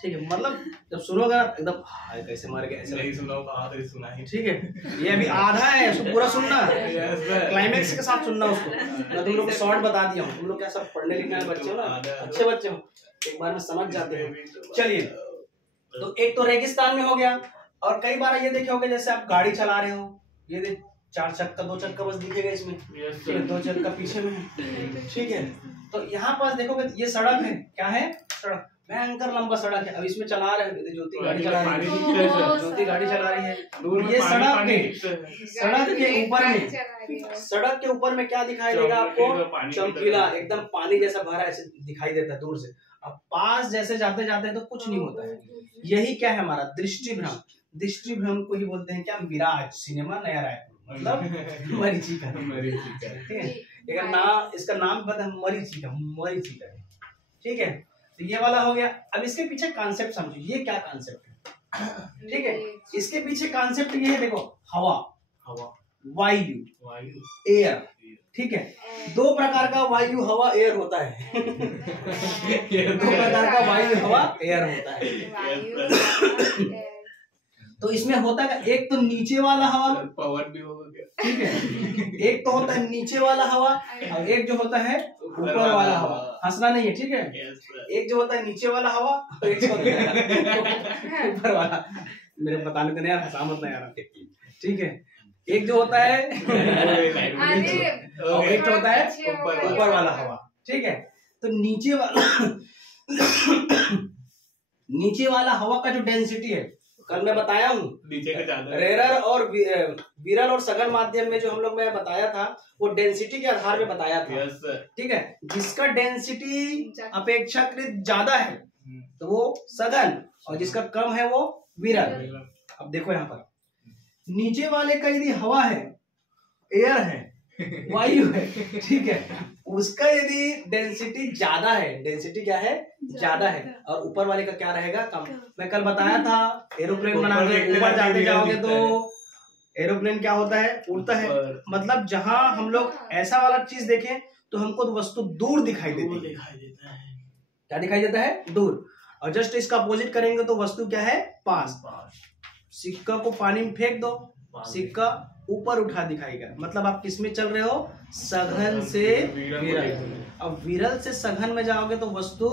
ठीक है। मतलब जब सुनोगे एकदम कैसे मार गए, ऐसे नहीं सुना ही, ठीक है। ये अभी आधा है, उसको पूरा सुनना, क्लाइमेक्स के साथ सुनना उसको। मैं तुम लोग को शॉर्ट बता दिया हूँ, तुम लोग क्या सब पढ़ने लिखने वाले बच्चे हो ना, अच्छे बच्चे हो, एक बार में समझ जाते हो। चलिए, तो एक तो रेगिस्तान में हो गया। और कई बार ये देखे होगे, जैसे आप गाड़ी चला रहे हो, ये देख 4 चक्का 2 चक्का बस दिखेगा इसमें, ठीक है, 2 चक्का पीछे में है, ठीक है। तो यहाँ पास देखोगे ये सड़क है, क्या है? सड़क, भयंकर लंबा सड़क है। अब इसमें चला रहे हैं, ज्योति गाड़ी चला रही है, ज्योति गाड़ी चला रही है। ये सड़क के ऊपर में, सड़क के ऊपर में क्या दिखाई देगा आपको? चमकीला, एकदम पानी जैसा भरा ऐसे दिखाई देता है दूर से। अब पास जैसे जाते जाते तो कुछ नहीं होता है। यही क्या है? हमारा दृष्टिभ्रम। दृष्टिभ्रम को ही बोलते हैं क्या? मिराज। सिनेमा नया रायपुर, मतलब मरीचिका, ठीक है। एक नाम, इसका नाम पता है? मरीचिका, मरीचिका, ठीक है। तो ये वाला हो गया। अब इसके पीछे कॉन्सेप्ट समझो, ये क्या कॉन्सेप्ट है, ठीक है। इसके पीछे कॉन्सेप्ट ये है, देखो, हवा, वायु, एयर, ठीक है। 2 प्रकार का वायु, हवा, एयर होता है 2 प्रकार का वायु, हवा, एयर होता है। तो इसमें होता है, एक तो नीचे वाला हवा, पावर भी होगा, ठीक है। एक तो होता है नीचे वाला हवा, और एक जो होता है ऊपर वाला हवा। हंसना नहीं है, ठीक है। एक जो होता है नीचे वाला हवा, और एक जो होता है ऊपर वाला। मेरे बताने को नहीं यार, हंसा मत ना यार, ठीक है। एक जो होता है और एक जो होता है ऊपर वाला हवा, ठीक है। तो नीचे वाला हवा का जो डेंसिटी है, कल मैं बताया हूँ, नीचे का ज्यादा, रेयर और विरल और सघन माध्यम में जो हम लोग मैं बताया था, वो डेंसिटी के आधार पे बताया था, ठीक है। जिसका डेंसिटी अपेक्षाकृत ज्यादा है तो वो सघन, और जिसका कम है वो विरल। अब देखो यहाँ पर नीचे वाले का यदि हवा है, एयर है, वायु है, ठीक है, उसका यदि डेंसिटी ज्यादा है, डेंसिटी क्या है, ज्यादा है, और ऊपर वाले का क्या रहेगा, कम। मैं कल बताया था एरोप्लेन बना के ऊपर जाते जाओगे तो एरोप्लेन क्या होता है, उड़ता है। मतलब जहां हम लोग ऐसा वाला चीज देखें तो हमको तो वस्तु दूर दिखाई देती है, क्या दिखाई देता है, दूर। और जस्ट इसका अपोजिट करेंगे तो वस्तु क्या है, पास। सिक्का को पानी में फेंक दो, सिक्का ऊपर उठा दिखाएगा। मतलब आप किसमें चल रहे हो, सघन से विरल। अब विरल से सघन में जाओगे तो वस्तु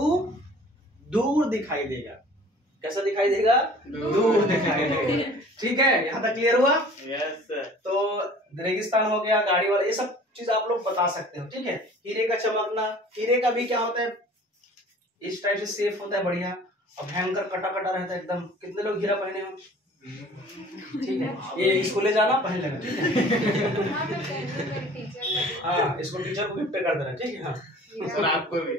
दूर दिखाई देगा। कैसा दिखाई देगा, दूर दिखाई देगा। ठीक है, यहाँ तक क्लियर हुआ। Yes sir. तो रेगिस्तान हो गया, गाड़ी वाला, ये सब चीज आप लोग बता सकते हो। ठीक है, हीरे का चमकना, हीरे का भी क्या होता है, इस टाइप से सेफ होता है, बढ़िया। और भयंकर कटा कटा रहता है एकदम। कितने लोग हीरा पहने हो, ठीक है, ये इसको ले जाना, पहन लेना, ठीक है। हाँ, इसको टीचर को गिफ्ट कर देना, ठीक है। हाँ सर आपको भी।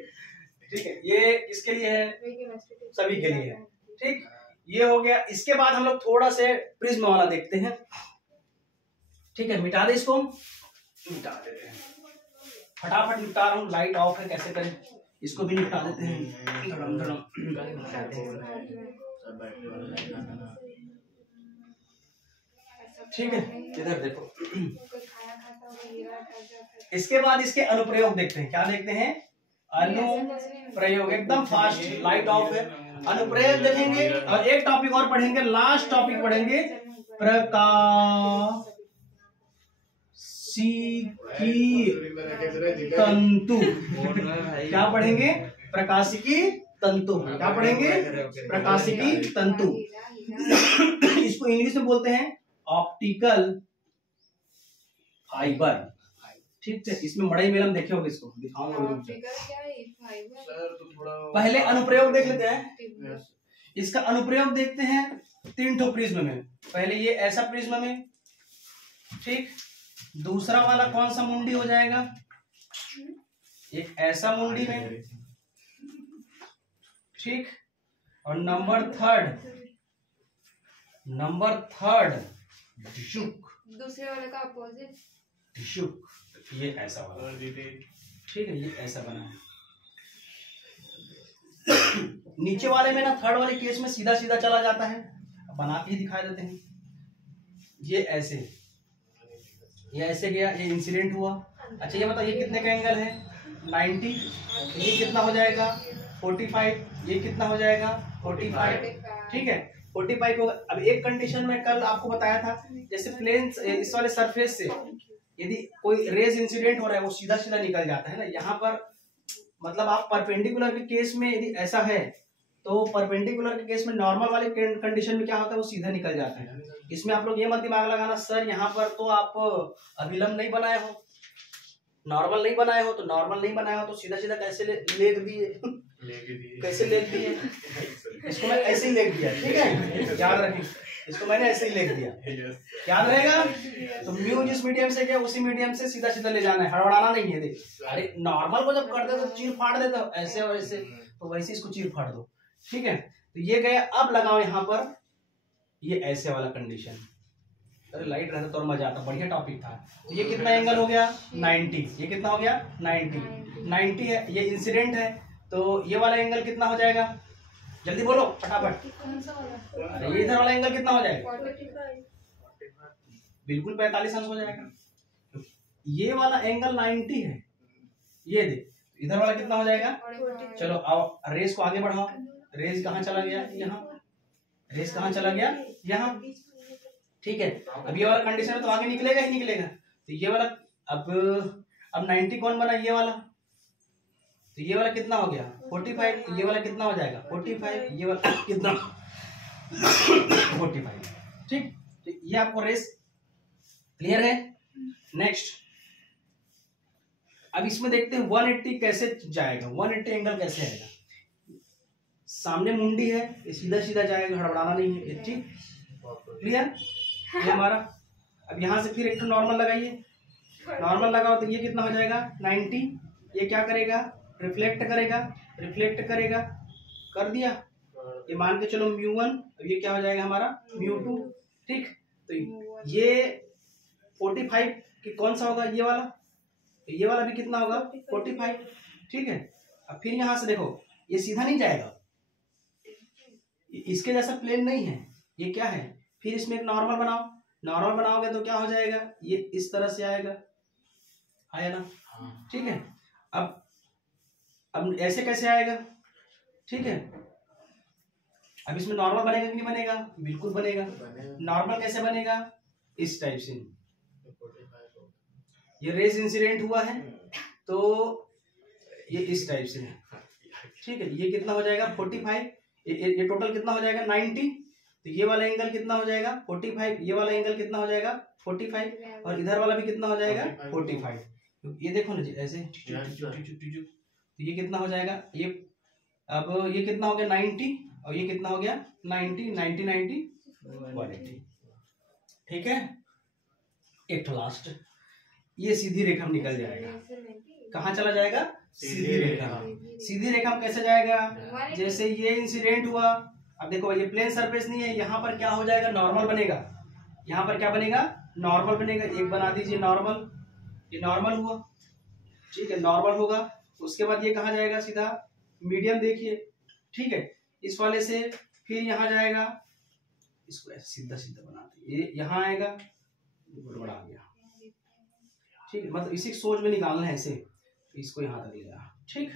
ठीक है, ये किसके लिए है, सभी के लिए है। ठीक, ये हो गया। इसके बाद हम लोग थोड़ा से प्रिज्म वाला देखते हैं। ठीक है, मिटा दे इसको, मिटा देते हैं, फटाफट निपटा रहा हूँ। लाइट ऑफ है, कैसे करें, इसको भी निपटा देते हैं। धड़म धड़म। ठीक है, इधर देखो। इसके बाद इसके अनुप्रयोग देखते हैं। क्या देखते हैं, अनुप्रयोग। एकदम फास्ट, लाइट ऑफ है। अनुप्रयोग देखेंगे और एक टॉपिक और पढ़ेंगे, लास्ट टॉपिक पढ़ेंगे, प्रकाशिकी तंतु। क्या पढ़ेंगे, प्रकाशिकी तंतु। क्या पढ़ेंगे, प्रकाशिकी तंतु। इसको इंग्लिश में बोलते हैं ऑप्टिकल फाइबर। ठीक है, इसमें मड़ई मेलम देखे होगे, इसको दिखाऊंगा। पहले अनुप्रयोग देख लेते हैं। इसका अनुप्रयोग देखते हैं 3 ठो प्रिज्म में। पहले ये ऐसा प्रिज्म में, ठीक। दूसरा वाला कौन सा मुंडी हो जाएगा, एक ऐसा मुंडी में, ठीक। और नंबर थर्ड डिशुक, दूसरे वाले का अपोजिट डिशुक, ये ऐसा वाला, ठीक है, ये ऐसा बना है। नीचे वाले में ना, थर्ड वाले केस में सीधा सीधा चला जाता है, बना के ही दिखा देते हैं। ये ऐसे गया, ये इंसिडेंट हुआ। अच्छा ये बताओ, ये कितने का एंगल है, 90। ये कितना हो जाएगा, 45। ये कितना हो जाएगा, 45। ठीक है, 45 होगा। अब एक कंडीशन में कल आपको बताया था, जैसे प्लेन इस वाले सरफेस से यदि कोई रेज इंसिडेंट हो रहा है, वो सीधा सीधा निकल जाता है ना। यहाँ पर मतलब आप परपेंडिकुलर के केस में यदि ऐसा है, तो परपेंडिकुलर के केस में नॉर्मल वाले कंडीशन में क्या होता है, वो सीधा निकल जाता है। इसमें आप लोग ये मत दिमाग लगाना सर यहाँ पर तो आप अभिलंब नहीं बनाए हो, नॉर्मल नहीं बनाए हो, तो नॉर्मल नहीं बनाए हो तो सीधा सीधा कैसे लेख दिए, कैसे लेख दिए। इसको मैं ऐसे ही लेख दिया, ठीक है, याद रखें, इसको मैंने ऐसे ही लिख दिया, याद रहेगा। तो म्यू जिस मीडियम से गया उसी मीडियम से सीधा सीधा ले जाना है, हड़बड़ाना नहीं है। देख, अरे नॉर्मल को जब करते तो चीर फाड़ देते हो ऐसे और ऐसे, तो वैसे इसको चीर फाड़ दो, ठीक है। तो ये गया, अब लगाओ यहाँ पर ये ऐसे वाला कंडीशन। अरे लाइट रहता तो और मजा आता, बढ़िया टॉपिक था। तो ये कितना एंगल हो गया, 90। ये कितना हो गया, 90 है। ये इंसिडेंट है, तो ये वाला एंगल कितना हो जाएगा, जल्दी बोलो फटाफट। अरे ये इधर वाला एंगल कितना हो जाएगा, बिल्कुल 45 अंश हो जाएगा। ये वाला एंगल 90 है, ये देख, इधर वाला कितना हो जाएगा। चलो आओ, रेस को आगे बढ़ाओ। रेस कहाँ चला गया, यहाँ। रेस कहाँ चला गया, यहाँ, ठीक है। अब ये वाला कंडीशन है तो आगे निकलेगा ही निकलेगा। तो ये वाला अब 90 कौन बना, ये वाला। तो ये वाला कितना हो गया, 45। तो ये वाला कितना हो जाएगा, 45। ये वाला कितना 45, ठीक। तो ये आपको रेस क्लियर है। नेक्स्ट, अब इसमें देखते हैं 180 कैसे जाएगा, 180 एंगल कैसे आएगा। सामने मुंडी है, ये सीधा सीधा जाएगा, हड़बड़ाना नहीं है, ठीक, क्लियर। ये हमारा, अब यहाँ से फिर एक तो नॉर्मल लगाइए, नॉर्मल लगाओ तो ये कितना हो जाएगा, 90। ये क्या करेगा, रिफ्लेक्ट करेगा, रिफ्लेक्ट करेगा, कर दिया। ये मान के चलो μ1, अब ये क्या हो जाएगा हमारा μ2, ठीक। तो ये 45 कि कौन सा होगा, ये वाला, तो ये वाला भी कितना होगा 45, ठीक है। अब फिर यहाँ से देखो ये सीधा नहीं जाएगा, इसके जैसा प्लेन नहीं है, ये क्या है, फिर इसमें एक नॉर्मल बनाओ, नॉर्मल बनाओगे तो क्या हो जाएगा, ये इस तरह से आएगा, आया ना, ठीक है। अब ऐसे कैसे आएगा, ठीक है। अब इसमें नॉर्मल बनेगा कि नहीं बनेगा, बिल्कुल बनेगा। नॉर्मल कैसे बनेगा, इस टाइप से, ये रेज इंसिडेंट हुआ है तो ये इस टाइप से, ठीक है। ये कितना हो जाएगा 45, ये टोटल कितना हो जाएगा 90, तो ये वाला एंगल कितना हो जाएगा 45, ये वाला एंगल कितना हो जाएगा 45, और इधर वाला भी कितना हो जाएगा 45। ये देखो ना जी ऐसे, तो ये कितना हो जाएगा, ये अब ये कितना हो गया 90, और ये कितना हो गया 90 90 90 180, ठीक है। एक लास्ट, ये सीधी रेखा में निकल जाएगा, कहाँ चला जाएगा, सीधी रेखा। सीधी रेखा में कैसे जाएगा, जैसे ये इंसिडेंट हुआ, अब देखो ये प्लेन सरफेस नहीं है, यहाँ पर क्या हो जाएगा नॉर्मल बनेगा, यहाँ पर क्या बनेगा नॉर्मल बनेगा, एक बना दीजिए नॉर्मल, ये नॉर्मल हुआ, ठीक है, नॉर्मल होगा। उसके बाद ये कहाँ जाएगा, सीधा मीडियम देखिए, ठीक है, इस वाले से फिर यहाँ जाएगा, इसको ऐसे सीधा सीधा बनाते, ये यहाँ आएगा, गड़बड़ा गया, ठीक है, मतलब इसी सोच में निकालना है इसे, इसको यहाँ तक ले जा, ठीक।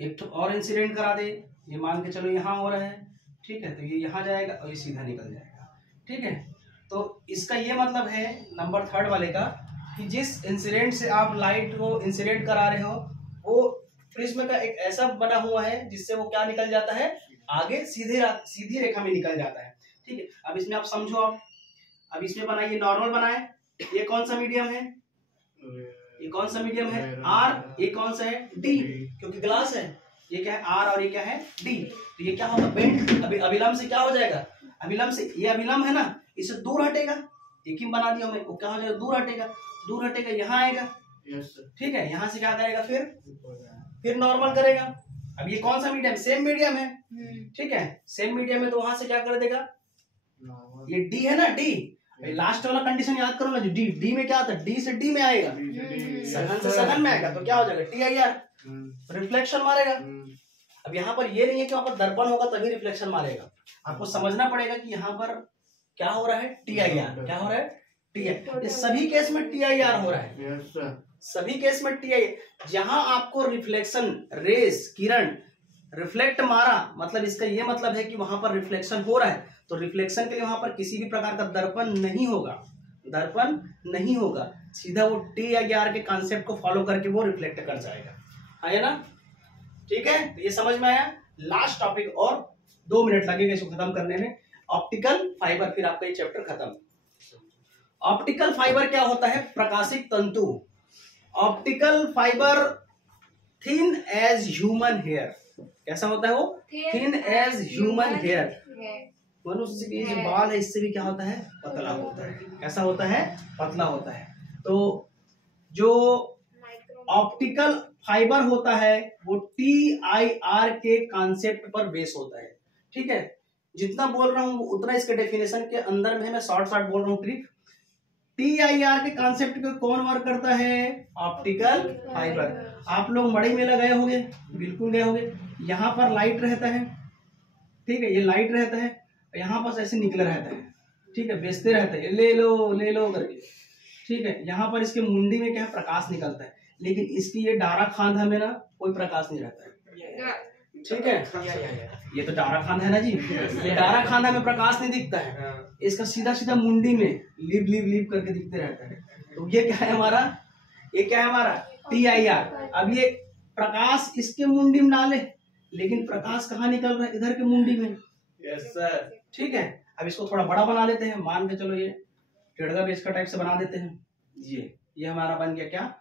एक तो और इंसिडेंट करा दे, ये मान के चलो यहाँ हो रहा है, ठीक है, तो ये यहाँ जाएगा और ये सीधा निकल जाएगा, ठीक है। तो इसका ये मतलब है नंबर 3 वाले का, कि जिस इंसिडेंट से आप लाइट को इंसिडेंट करा रहे हो वो प्रिज्म का एक ऐसा बना हुआ है जिससे वो क्या निकल जाता है, आगे सीधी रेखा में निकल जाता है, ठीक है। अब इसमें आप समझो, अब इसमें बनाइए नॉर्मल बनाए, ये कौन सा मीडियम है, ये कौन सा मीडियम है आर, ये कौन सा है डी, क्योंकि ग्लास है, ये क्या है आर और ये क्या है डी, तो ये क्या होगा बेंड, अभिलंब से क्या हो जाएगा, अभिलंब से, ये अभिलंब है ना, इससे दूर हटेगा, एक ही बना दिया मैं, वो क्या हो जाएगा दूर हटेगा, यहाँ आएगा, ठीक है, यहाँ से क्या करेगा फिर नॉर्मल करेगा। अब ये कौन सा मीडियम, सेम मीडियम है, ठीक है, सेम मीडियम है, तो वहां से क्या कर देगा, ये डी है ना, डी, लास्ट वाला कंडीशन याद करो ना, जो डी में क्या आता है, डी से डी में आएगा, सघन से सघन में आएगा, तो क्या हो जाएगा TIR, रिफ्लेक्शन मारेगा। अब यहाँ पर ये नहीं है कि वहां पर दर्पण होगा तभी रिफ्लेक्शन मारेगा, आपको समझना पड़ेगा कि यहाँ पर क्या हो रहा है TIR, क्या हो रहा है TIR, ये सभी केस में TIR हो रहा है, सभी केस में TIR। जहां आपको रिफ्लेक्शन रेस किरण रिफ्लेक्ट मारा, मतलब इसका ये मतलब है कि वहां पर रिफ्लेक्शन हो रहा है, तो रिफ्लेक्शन के लिए वहां पर किसी भी प्रकार का दर्पण नहीं होगा, सीधा वो TIR के कॉन्सेप्ट को फॉलो करके वो रिफ्लेक्ट कर जाएगा, है ना, ठीक है। तो ये समझ में आया। लास्ट टॉपिक और 2 मिनट लगेगा इसको खत्म करने में, ऑप्टिकल फाइबर, फिर आपका ये चैप्टर खत्म। ऑप्टिकल फाइबर क्या होता है, प्रकाशिक तंतु। Optical fibre thin as human hair, कैसा होता है वो, थिन एज ह्यूमन हेयर, मनुष्य के जो बाल है इससे भी क्या होता है, पतला होता है, कैसा होता है, पतला होता है। तो जो ऑप्टिकल फाइबर होता है वो TIR के कॉन्सेप्ट पर बेस होता है, ठीक है। जितना बोल रहा हूं उतना इसके डेफिनेशन के अंदर में मैं शॉर्ट बोल रहा हूँ ट्रिक। TIR के कॉन्सेप्ट को कौन वर्क करता है, ऑप्टिकल फाइबर। आप लोग मड़ई मेला गए होंगे, बिल्कुल गए होंगे, यहाँ पर लाइट रहता है, ठीक है, ये लाइट रहता है, यहाँ पर ऐसे निकला रहता है, ठीक है, बेचते रहता है, ले लो करके, ठीक है। यहाँ पर इसके मुंडी में क्या है, प्रकाश निकलता है, लेकिन इसकी ये डारा खांधा में ना कोई प्रकाश नहीं रहता है, ठीक है। ये तो डारा खांधा है ना जी, ये डारा खांधा में प्रकाश नहीं दिखता है, इसका सीधा सीधा मुंडी में लीप करके दिखते रहता है। तो ये क्या है हमारा, ये क्या है हमारा TIR। अब ये प्रकाश इसके मुंडी में डाले, लेकिन प्रकाश कहाँ निकल रहा है, इधर के मुंडी में, यस सर, ठीक है। अब इसको थोड़ा बड़ा बना लेते हैं, मान के चलो ये टेढ़ा बेच का टाइप से बना देते हैं, ये हमारा बन गया क्या,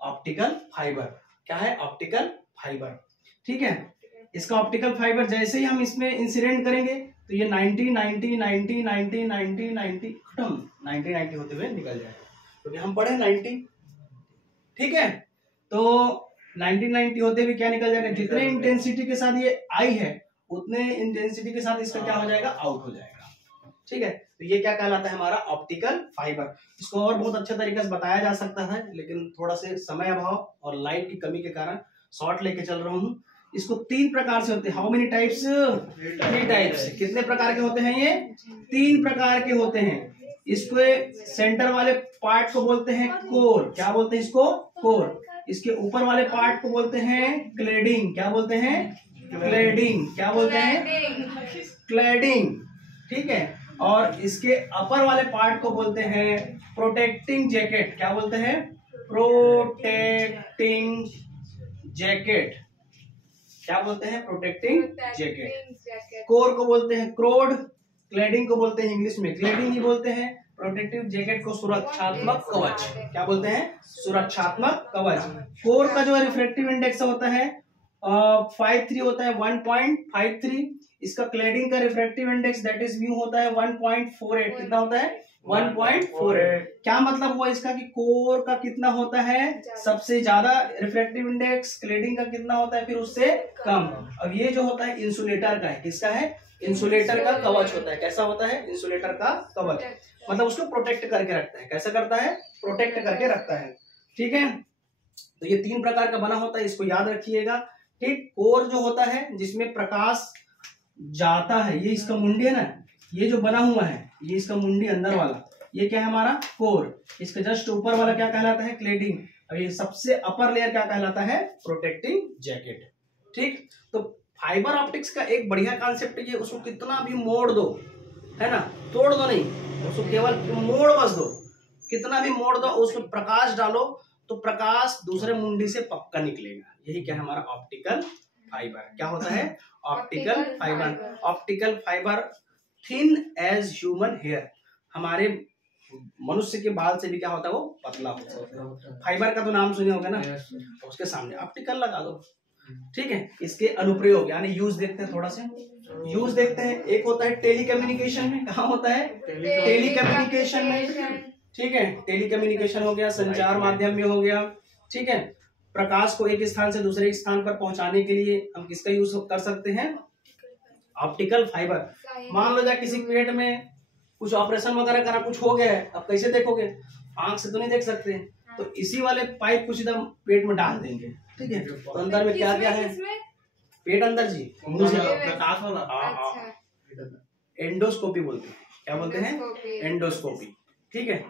ऑप्टिकल फाइबर। क्या है, ऑप्टिकल फाइबर, ठीक है। इसका ऑप्टिकल फाइबर जैसे ही हम इसमें इंसिडेंट करेंगे तो ये 90 90 90 90 90 90 खत्म, 90 90 होते हुए निकल जाएगा, क्योंकि हम पढ़े 90, ठीक है। तो 90 90 होते हुए क्या निकल जाएगा, जितने इंटेंसिटी के साथ ये आई है उतने इंटेंसिटी के साथ इसका क्या हो जाएगा, आउट हो जाएगा, ठीक है। तो तो ये क्या कहलाता है हमारा ऑप्टिकल फाइबर। इसको और बहुत अच्छे तरीके से बताया जा सकता है, लेकिन थोड़ा से समय अभाव और लाइट की कमी के कारण शॉर्ट लेके चल रहा हूँ। इसको 3 प्रकार से होते हैं। How many types? 3 टाइप्स। कितने प्रकार के होते हैं ये? 3 प्रकार के होते हैं। इसको सेंटर वाले पार्ट को बोलते हैं कोर। क्या बोलते हैं इसको? कोर। इसके ऊपर वाले पार्ट को बोलते हैं क्लेडिंग। क्या बोलते हैं? क्लेडिंग। क्या बोलते हैं? क्लेडिंग। ठीक है। और इसके अपर वाले पार्ट को बोलते हैं प्रोटेक्टिंग जैकेट। क्या बोलते हैं? Protecting jacket. क्या बोलते हैं? Protecting jacket. कोर को बोलते हैं क्रोड। क्लेडिंग को बोलते हैं इंग्लिश में क्लेडिंग ही बोलते हैं। प्रोटेक्टिव जैकेट को सुरक्षात्मक कवच। क्या बोलते हैं? सुरक्षात्मक कवच। कोर का जो रिफ्रैक्टिव इंडेक्स होता है 53 होता है, 1.53। इसका क्लेडिंग का refractive index that is mu होता है 1.48। कितना होता है? 1.48। क्या मतलब हुआ इसका कि कोर का कितना होता है? सबसे ज्यादा रिफ्रैक्टिव इंडेक्स। क्लेडिंग का कितना होता है फिर उससे कम। अब ये जो होता है इंसुलेटर का है। किसका है? इंसुलेटर का कवच होता है। कैसा होता है? इंसुलेटर का कवच। मतलब उसको प्रोटेक्ट करके रखता है। कैसा करता है? प्रोटेक्ट करके रखता है। ठीक है। तो ये 3 प्रकार का बना होता है, इसको याद रखिएगा। ठीक। कोर जो होता है जिसमें प्रकाश जाता है, ये इसका मुंडी है ना, ये जो बना हुआ है, ये इसका मुंडी अंदर वाला, ये क्या है हमारा? कोर। इसका जस्ट ऊपर वाला क्या कहलाता है? क्लेडिंग। और ये सबसे अपर लेयर क्या कहलाता है? Protecting jacket. ठीक। तो फाइबर ऑप्टिक्स का एक बढ़िया कॉन्सेप्ट ये, उसको कितना भी मोड़ दो, है ना, तोड़ दो नहीं, उसको केवल मोड़ बस दो। कितना भी मोड़ दो, उसमें प्रकाश डालो तो प्रकाश दूसरे मुंडी से पक्का निकलेगा। यही क्या है हमारा ऑप्टिकल फाइबर। क्या होता है? Optical fibre. Optical fibre thin as human hair. हमारे मनुष्य के बाल से भी क्या होता है? वो पतला होता है। फाइबर का तो नाम सुने होगा ना, उसके सामने ऑप्टिकल लगा दो। ठीक है। इसके अनुप्रयोग यानी यूज देखते हैं, थोड़ा सा यूज देखते हैं। एक होता है टेलीकम्युनिकेशन में। कहाँ होता है? टेलीकम्युनिकेशन में। ठीक है। टेलीकम्युनिकेशन हो गया, संचार माध्यम में हो गया। ठीक है। प्रकाश को एक स्थान से दूसरे स्थान पर पहुंचाने के लिए हम किसका यूज कर सकते हैं? Optical fibre. मान लो जाए किसी पेट में कुछ ऑपरेशन वगैरह करा, कुछ हो गया है, अब कैसे देखोगे? आंख से तो नहीं देख सकते, तो इसी वाले पाइप कुछ एकदम पेट में डाल देंगे। ठीक है। और अंदर में क्या क्या है? पेट अंदर जी, मुंह से प्रकाश वाला एंडोस्कोपी बोलते हैं। क्या बोलते हैं? एंडोस्कोपी। ठीक है।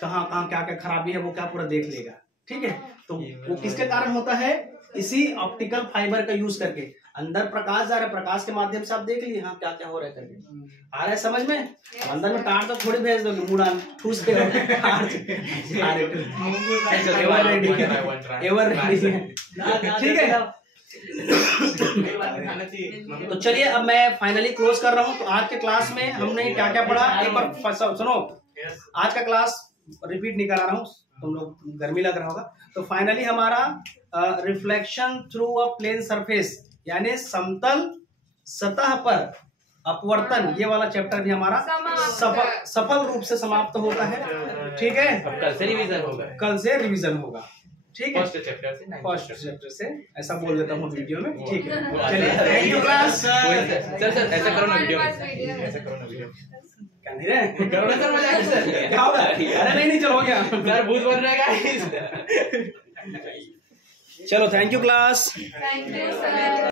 कहाँ कहाँ क्या क्या खराबी है वो क्या पूरा देख लेगा। ठीक है। तो वो किसके कारण होता है? इसी ऑप्टिकल फाइबर का यूज करके। अंदर प्रकाश जा रहा है, प्रकाश के माध्यम से आप देख लिए हाँ क्या क्या हो रहा है करके। आ रहा है समझ में? अंदर में टाट तो थोड़ी भेज दोगे, मुड़ा ठूस के ठीक है। तो चलिए अब मैं फाइनली क्लोज कर रहा हूँ। तो आज के क्लास में हमने क्या क्या पढ़ा, एक बार सुनो। आज का क्लास रिपीट नहीं करा रहा हूँ, तुम लोग गर्मी लग रहा होगा। तो फाइनली हमारा reflection through a plane surface यानी समतल सतह पर अपवर्तन, ये वाला चैप्टर भी हमारा सफल रूप से समाप्त होता है। ठीक है। कल से रिवीजन होगा। कल से रिवीजन होगा। ठीक है। फर्स्ट चैप्टर से ऐसा बोल देता हूँ वीडियो में। ठीक है। चलिए थैंक यू क्लास। सर ऐसा करो ना वीडियो में, ऐसा करो ना वीडियो क्या नहीं रहे? करो ना सर, मजा सर। क्या होगा? अरे नहीं चलो हो गया सर, भूत बन रहा है। चलो thank you class. Thank you, sir.